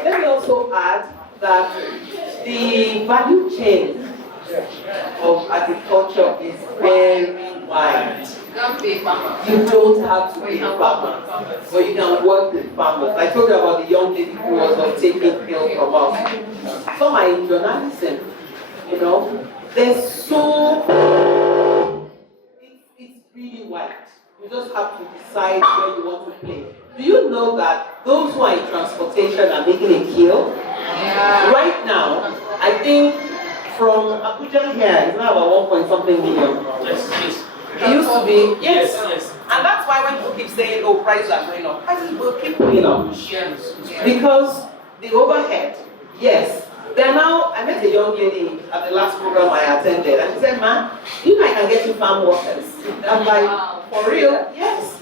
Let me also add that the value chain of agriculture is very wide. You don't have to be a farmer, but you can work with farmers. I told you about the young lady who was taking pills from us. Some are in journalism, you know. There's so it's really wide. You just have to decide where you want to play. Do you know that those who are in transportation are making a kill? Yeah. Right now, I think from Abuja here, it's now about 1 point something million. Yes. It used to be, yes. Yes. And that's why when people keep saying, oh, prices are going up, prices will keep going up. Because the overhead, yes. Then now, I met a young lady at the last program I attended, and she said, man, you know I can get you farm workers. I'm like, for real? Yes.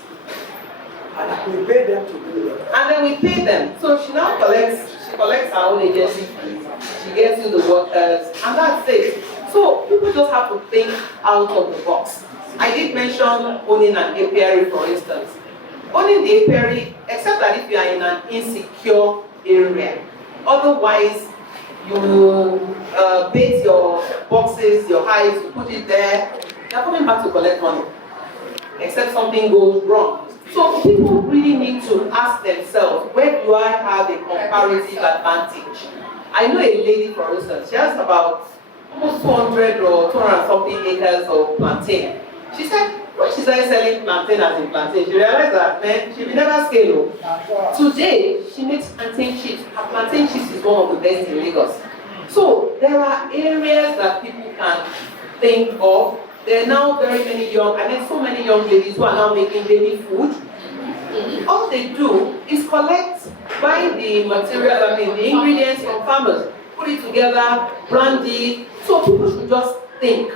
And we pay them to do that. And then we pay them. So she now collects her own agency fees. She gets you the workers, and that's it. So people just have to think out of the box. I did mention owning an apiary, for instance. Owning the apiary, except that if you are in an insecure area. Otherwise, you bait your boxes, your hives, you put it there, you're coming back to collect money. Except something goes wrong. So people really need to ask themselves, where do I have a comparative advantage? I know a lady, for instance, she has about almost 200 or 200 something acres of plantain. She said, when she started selling plantain as in plantain, she realized that, man, she will never scale. Today, she makes plantain chips. Her plantain chips is one of the best in Lagos. So there are areas that people can think of. There are now very many young, and then so many young ladies who are now making baby food. All they do is collect, buy the material, the ingredients from farmers, put it together, brand it. So people should just think,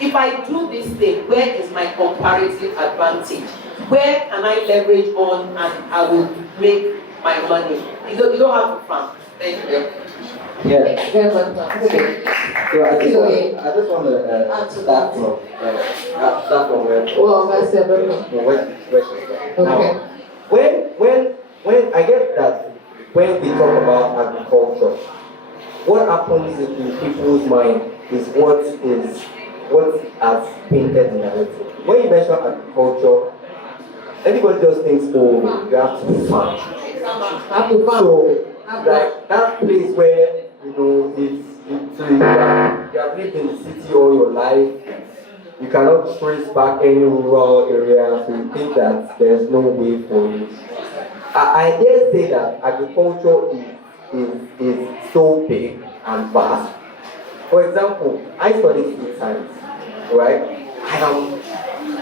if I do this thing, where is my comparative advantage? Where can I leverage on and I will make my money? You don't have to farm. Thank you. Yeah. So I just want to start from where. Well, that's everything. Okay. When I get that when we talk about agriculture, what happens in people's mind is what has painted the narrative. When you mention agriculture, everybody just thinks, oh, you have to farm. So that place where you have lived in the city all your life, you cannot trace back any rural area, so you think that there's no way for you. I dare say that agriculture is so big and vast. For example, I studied food science, right?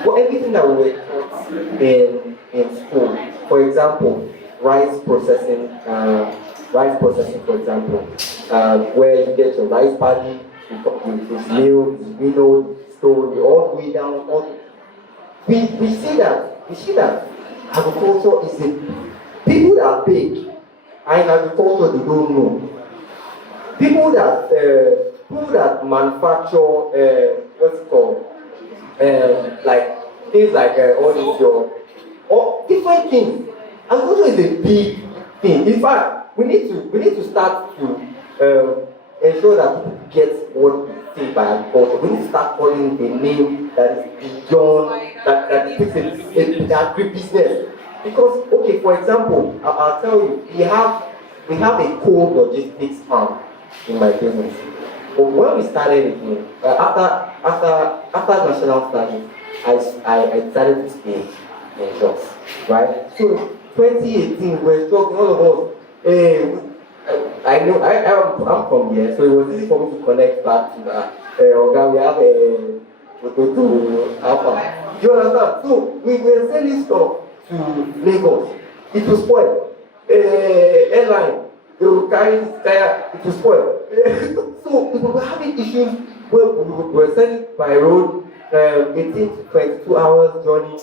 Everything that we were taught in school, for example, rice processing, for example, where you get your rice paddy, it's milled, it's winnowed, stored, all the way down. We see that agriculture is people that are big, and in agriculture they don't know. people that manufacture what's it called, like things like all these or different things. Agriculture is a big thing. In fact, we need to start to ensure that people get what we say by agriculture. We need to start calling the name that is beyond that is an agribusiness. Because, okay, for example, I'll tell you, we have a cold logistics farm in my business. But when we started it, after national studies, I decided to stay in jobs, right? So 2018, we're talking all of us. I'm from here, so it was easy for me to connect back to we have to Alpha. You understand? So we were selling stuff to Lagos. It was spoiled. Airline, they will carry this tire, it was spoiled. So we were having issues where we were sending by road 18 to 22 hours journey.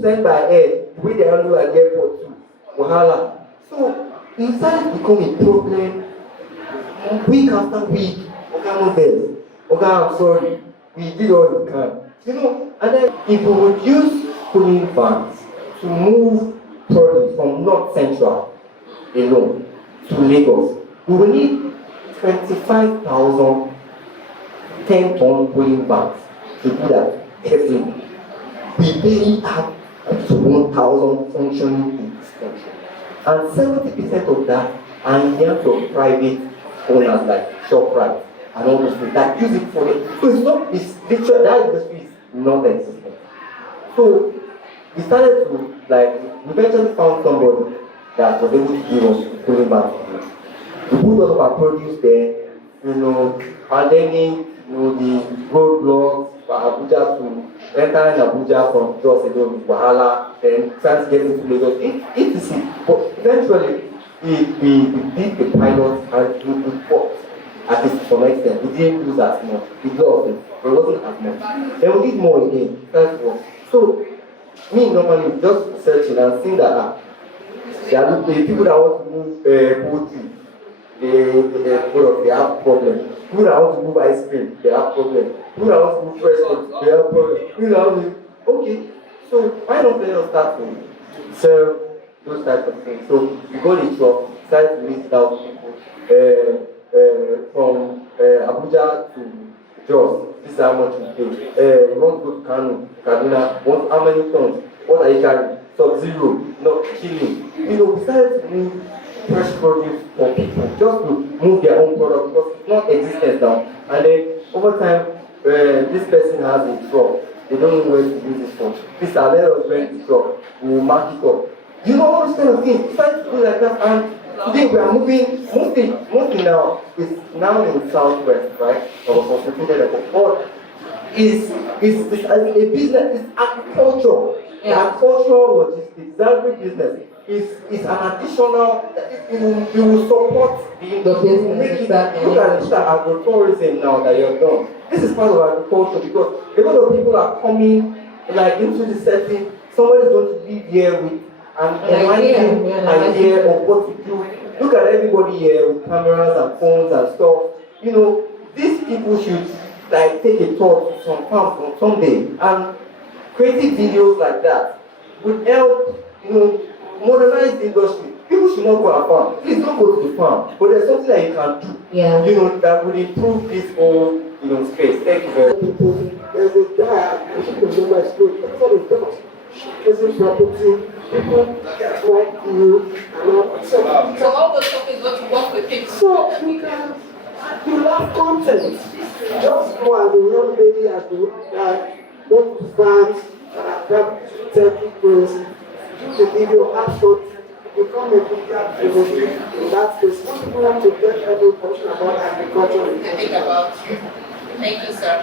Sent by air, the way they handle at the airport too. Wahala. So it started to become a problem week after week. Okay, no vex. Okay, I'm sorry. We did all we can. You know, and then if we would use cooling fans to move produce from North Central alone to Lagos, we will need 25,000 10-ton cooling bags to do that every week. We barely have up to 1,000 functioning in this country. And 70% of that are in the hands of private owners like ShopRite and all those things that use it for it. So it's literally, that industry is non-existent. So we started to, we eventually found somebody that was able to give us cooling bags. We put all of our produce there, pandemic, the roadblocks, Abuja to entering Abuja from Jos alone with Wahala, then trying to get into Lagos. But eventually, we did the pilot and we fought at least to some extent. We didn't lose as much. We lost it, but it wasn't as much. Then we did more again. So, me normally just searching and seeing that there are people that want to move poultry, they have problems. People that want to move ice cream, they have problems. People that want to move fresh food, they have problems. People that want to, okay, so why not let us start to serve those types of things? So we got a truck, started to list out people from Abuja to Jos. This is how much we pay. You want to go to Kano, Kaduna, how many tons? What are you carrying? Sub-zero, not chilling. We started to move fresh produce for people just to move their own product because it's not existent now. And then over time, this person has a truck, they don't know where to use it for. Please, let us rent the truck, we will mark it up. All these kind of things, try to do like that. And today we are moving, mostly now, it's now in Southwest, right? Or concentrated at the port. It's a business, it's agriculture. Yeah. Agricultural logistics, agribusiness is an additional, it will support the business. Look at the agritourism now that you've done. This is part of agriculture because a lot of people are coming into the setting. Somebody's going to live here with an idea of what to do. Look at everybody here with cameras and phones and stuff. These people should take a tour to some farms on Sunday, and creating videos like that would help, modernize the industry. People should not go and farm. Please don't go to the farm. But there's something that you can do. Yeah. That would improve this whole, space. Thank you very much. There's a guy, I think the number is good. That's what it does. There's a property. People get like you. So all those companies want to work with people. So we can. You love content. Just go as a young lady, as a young guy, go to farms that are private people, do the video, upload, become a big activist in that space. Some people want to get education about agriculture. Think about you. Thank you, sir.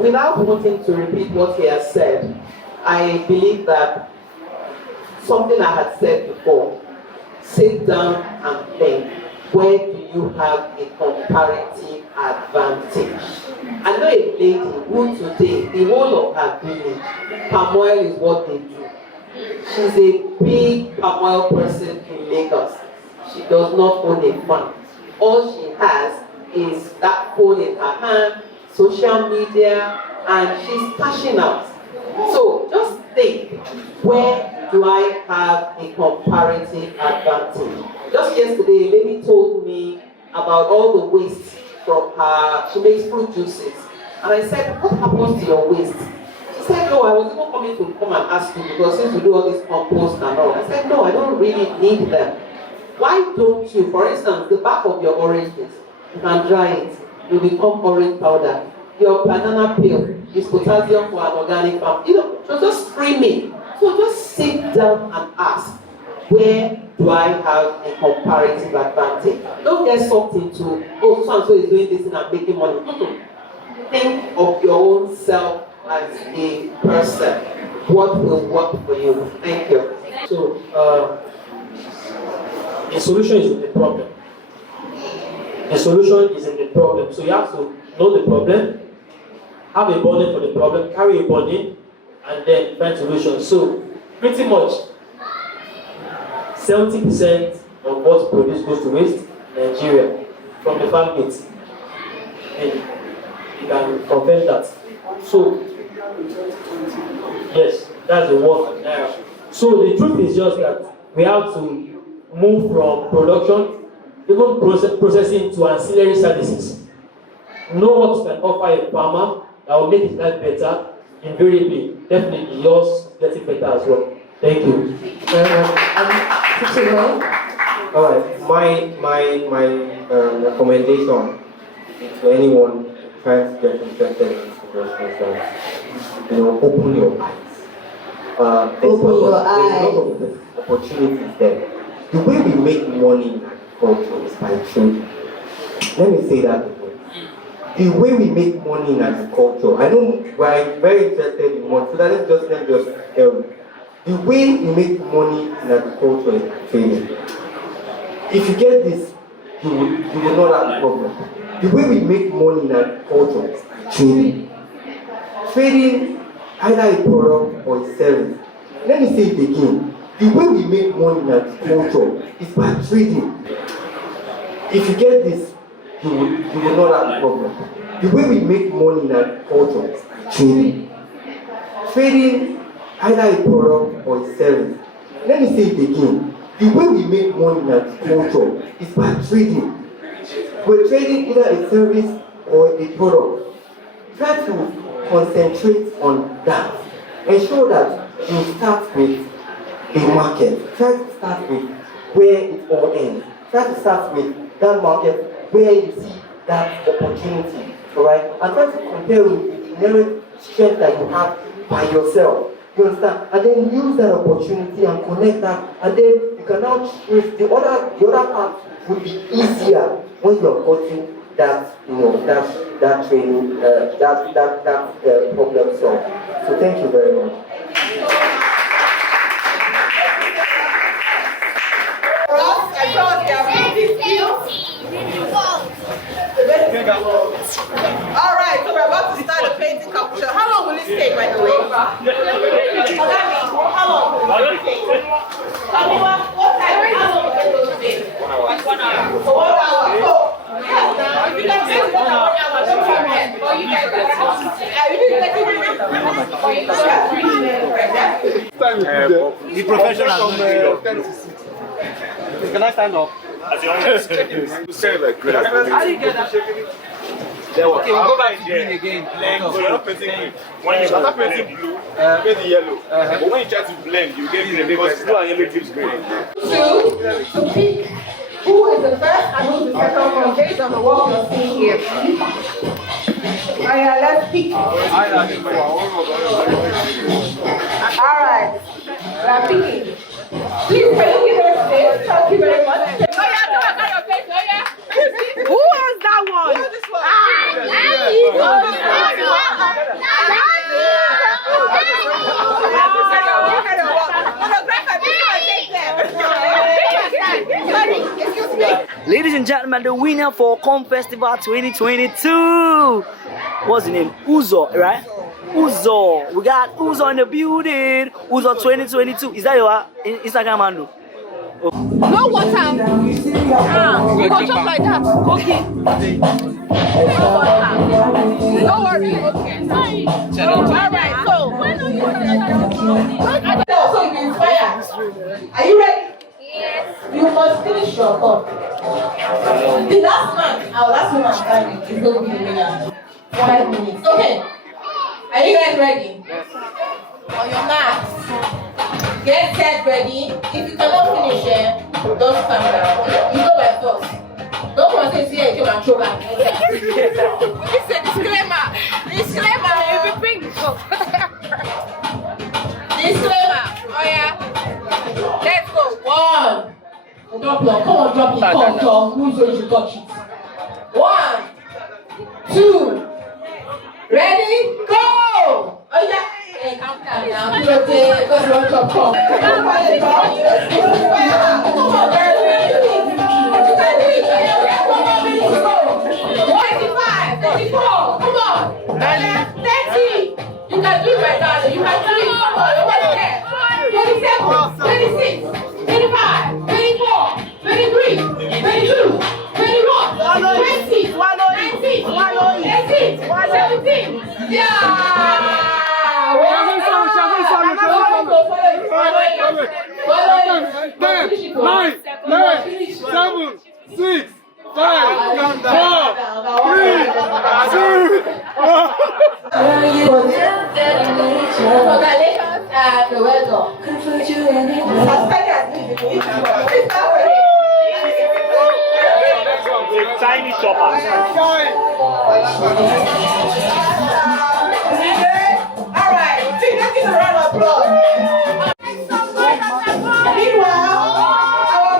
Without wanting to repeat what he has said, I believe that something I had said before, sit down and think, where do you have a comparative advantage? I know a lady who today, the whole of her village, palm oil is what they do. She's a big palm oil person in Lagos. She does not own a farm. All she has is that phone in her hand, social media, and she's cashing out. So just think, where do I have a comparative advantage? Just yesterday, a lady told me about all the waste from her, she makes fruit juices. And I said, what happens to your waste? She said, no, I was even coming to come and ask you because since you do all this compost and all. I said, no, I don't really need them. Why don't you, for instance, the back of your oranges, you can dry it, you become orange powder. Your banana peel is potassium for an organic farm. You know, so just free me. So just sit down and ask, where do I have a comparative advantage? Don't get sucked into, oh, so and so is doing this and I'm making money. Think of your own self as a person. What will work for you? Thank you. So, the solution is in the problem. The solution is in the problem. So you have to know the problem, have a burden for the problem, carry a burden, and then find solutions. So pretty much 70% of what's produced goes to waste in Nigeria from the farm gate. And you can confirm that. So yes, that's the work. So the truth is just that we have to move from production, even processing, to ancillary services. Know what you can offer a farmer that will make his life better. Invariably, definitely yours getting better as well. Thank you. All right, my recommendation to anyone trying to get interested in this industry is, open your eyes. There's a lot of opportunities there. The way we make money in agriculture is by trading. Let me say that again. The way we make money in agriculture, I know we're very interested in money, so let me just tell you. The way we make money in agriculture is by trading. If you get this, you will not have a problem. The way we make money in agriculture is by trading. Trading either a product or a service. Let me say it again. The way we make money in agriculture is by trading. If you get this, you will not have a problem. The way we make money in agriculture is by trading. Trading either a product or a service. Let me say it again. The way we make money in agriculture is by trading. We're trading either a service or a product. Try to concentrate on that. Ensure that you start with a market. Try to start with where it all ends. Try to start with that market where you see that opportunity, alright? And try to compare with the inherent strength that you have by yourself. You understand? And then use that opportunity and connect that, and then you can now choose the other part will be easier when you're gotten that that training, that problem solved. So thank you very much. All right, so we're about to start the painting competition. How long will this take, by the way? How long will it take? What time? How long will it take? 1 hour. So 1 hour. So, yeah, if you can say 1 hour, don't forget. Or you can the professional. Can I stand up? You say like great. How do you get that? Okay, we'll go back to green again. You're not painting green. When you start painting blue, paint the yellow. But when you try to blend, you get green because blue and yellow gives green. To pick who is the first and who is the second one based on the work you're seeing here. Alright, let's pick. Alright, we are picking. Please, can you give us this? Thank you very much. Who has that one? Who this one? Ladies and gentlemen, the winner for Corn Festival 2022. What's the name? Uzo, right? Uzo. We got Uzo in the building. Uzo 2022. Is that your Instagram handle? No water. You go jump like that. Okay. No water. Don't worry. Okay. Alright, so when are you So you inspire. Are you ready? Yes. You must finish your cup. The last man, our last woman standing is going to be the winner. 5 minutes. Okay. Are you guys ready? Yes. On your marks. Get set ready. If you cannot finish it, don't stand down. You go by force. Don't want to say you can throw back. It's a disclaimer. Disclaimer. If you bring the cup. Disclaimer. Oh yeah. Let's go. 1. Drop your. Come on, drop it. Come on. Who's going to touch it? 1, 2. Ready? Go! Oh yeah. Hey, calm down now. It's okay. Because you want to come. Come on, girl. You can do it. 25, 34. Come on. 30. You can do it, my darling. You can do it. Come on. Over there. 27, 26, 25, 24, 23, 22, 21, 20, 19, 18, 17. Yeah! Congratulations and welcome. Tiny chopper. Alright, let's give a round of applause. Meanwhile, our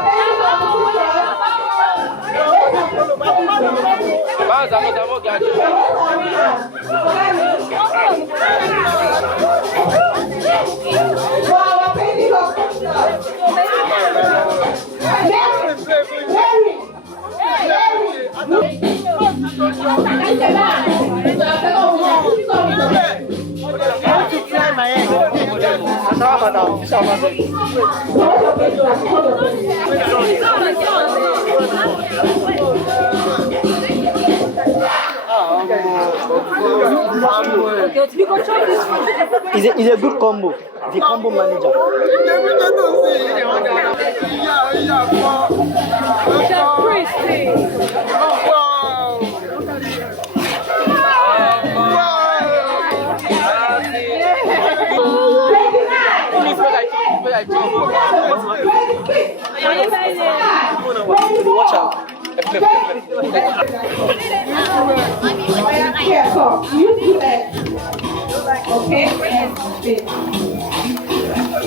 It's a good combo. The combo manager. Watch out. Here, so you do that. Okay?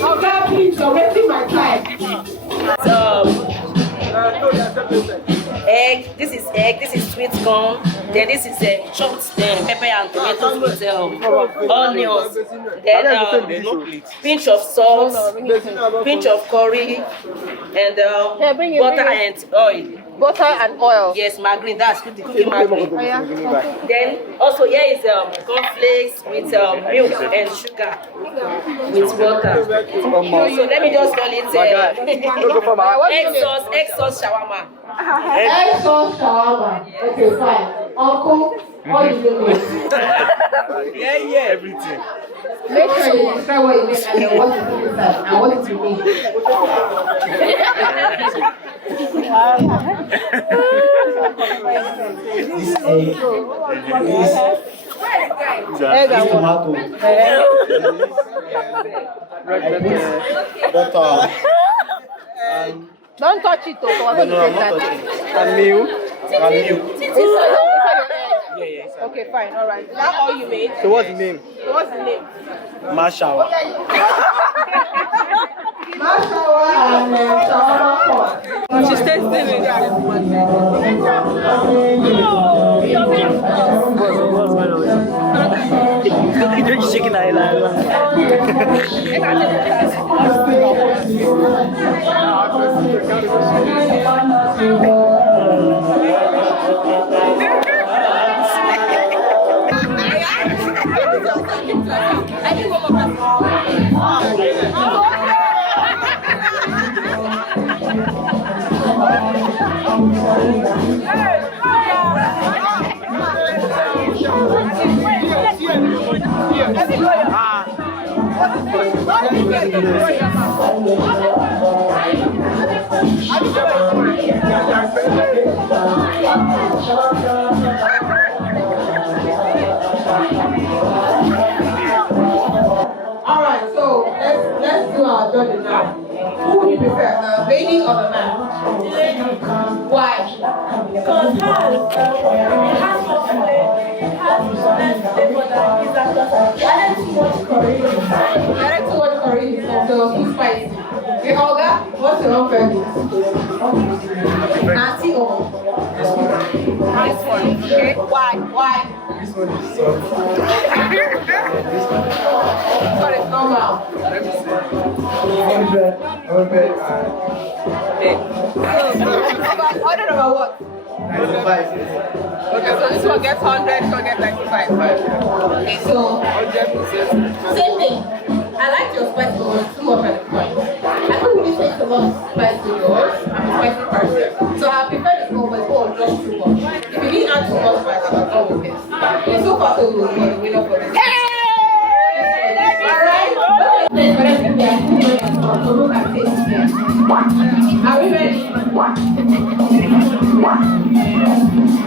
Oh, God, please, you're wasting my time. Egg, this is sweet corn, then this is chopped pepper and tomatoes with onions, then pinch of salt, pinch of curry, and butter and oil. Butter and oil. Yes, margarine, that's the cooking margarine. Oh, yeah. Then also here is cornflakes with milk and sugar with water. So let me just call it egg sauce shawarma. Egg sauce shawarma. Okay, fine. Uncle, all you do is Everything. make sure you describe what you mean and then what it is and what it will mean. Egg and tomato. Butter. Don't touch it, though. No, I'm not touching. And milk. Okay, fine, all right. That's all you made. So what's the name? What's the name? Mashawa. Mashawa and shawarma corn. She's tasting it. You're shaking the island. All right, so let's do our judging now. Who would you prefer, the lady or the man? Why? Because it has more flavor. It has less flavor than his actor. I like too much curry. I like too much curry, so too spicy. Okay, Olga, what's your own favorite? Nancy or? This one. Okay, why? This one is soft. What is normal? Let me see. 100 100 about what? 95. Okay, so this one gets 100, this one gets 95. Okay, so 100%. same thing. I like your spicy, but it's too much at the point. I don't really take a lot of spice to yours. I'm a spicy person. So I prefer this one, but it's just too much. If you didn't add too much spice, I would go with this. Okay, so far so good. You're the winner for this. Alright? So look at this here. Are we ready?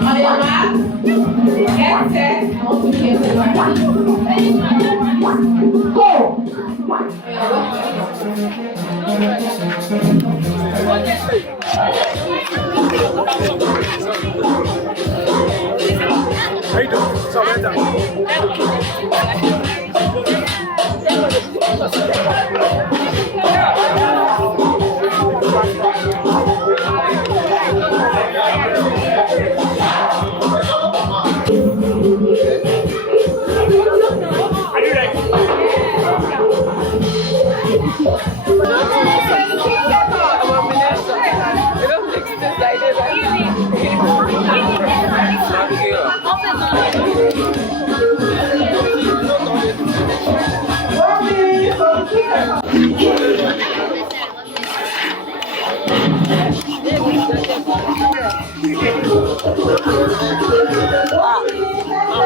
On your mark, get set, I want to hear the go! How you doing? Samantha.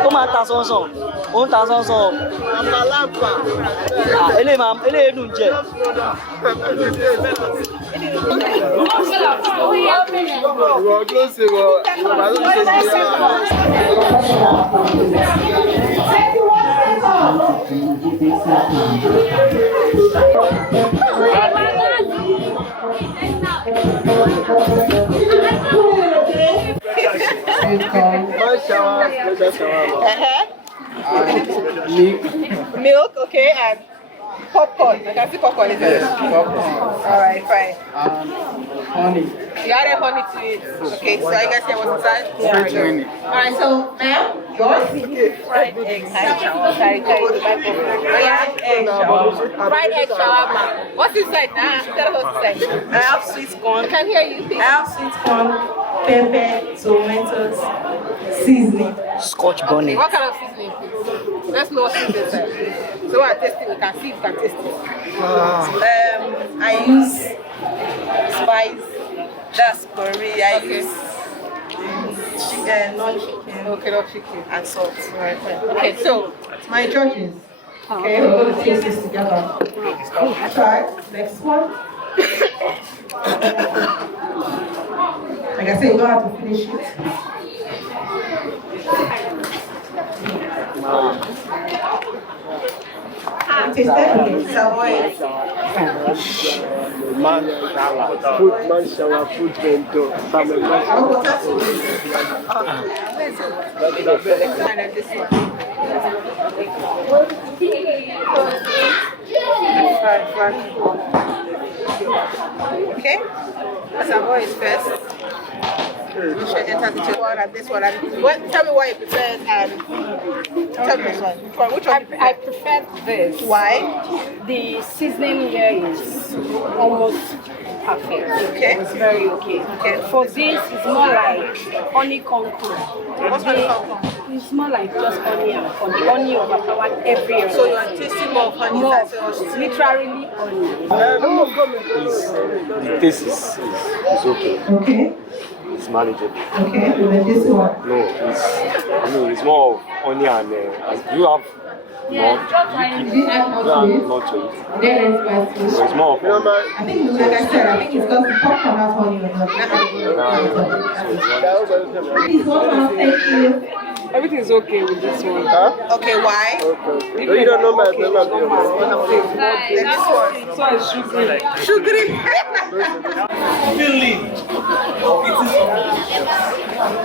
Ó máa ta sọ́nsọ̀n, ó ń ta sọ́nsọ̀n. Eléyìí dùn jẹ. Milk, okay, and popcorn. I can see popcorn is there. Alright, fine. Honey. You added honey to it. Okay, so I guess here what's inside? Alright, so ma'am, yours? Fried egg shawarma. What's inside now? Tell us what's inside. I have sweet corn. I can hear you. I have sweet corn, pepper, tomatoes, seasoning. Scotch bonnet. What kind of seasoning, please? Let's know what's inside. So when I taste it, we can see if you can taste it. I use spice, that's curry. I use chicken, non-chicken. Okay, not chicken. And salt. Right. Okay, so my judges. Okay, we're going to taste this together. Try next one. Like I said, you don't have to finish it. Taste that? Savoy. Man shower, food bento. And then this one. Okay? Savoy is first. You should enter the one and this one. And tell me why you prefer it and tell me this one. Which one? I prefer this. Why? The seasoning here is almost perfect. Okay. It's very okay. Okay. For this, it's more like honeycomb. What's honeycomb? It's more like just honey and honey. Honey overpowered every other. So you are tasting more of honey more, than it's literally honey. The taste is okay. Okay. It's manageable. Okay, and then this one. No, it's more of honey and you have Yeah, you didn't add more to it. Then it's spicy. It's more. I think, like I said, I think it's because the popcorn has honey on it. Please, one more, thank you. Everything is okay with this one. Okay, why? Okay. You don't know my This one is sugary. Sugary. Feeling of eating something.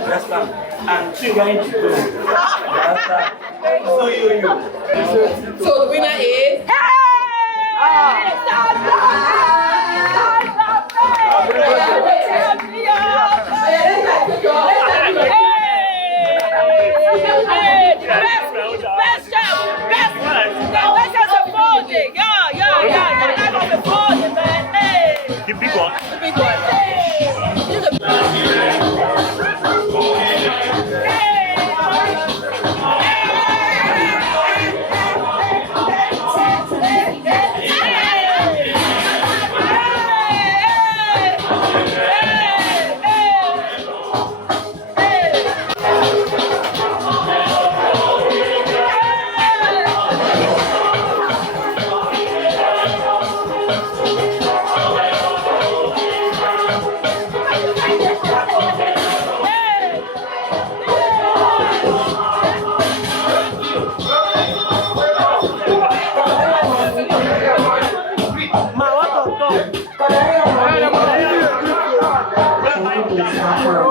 Understand? And trying to do. Understand? So you. So the winner is. The big one.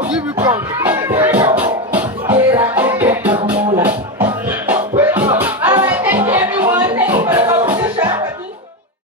Give you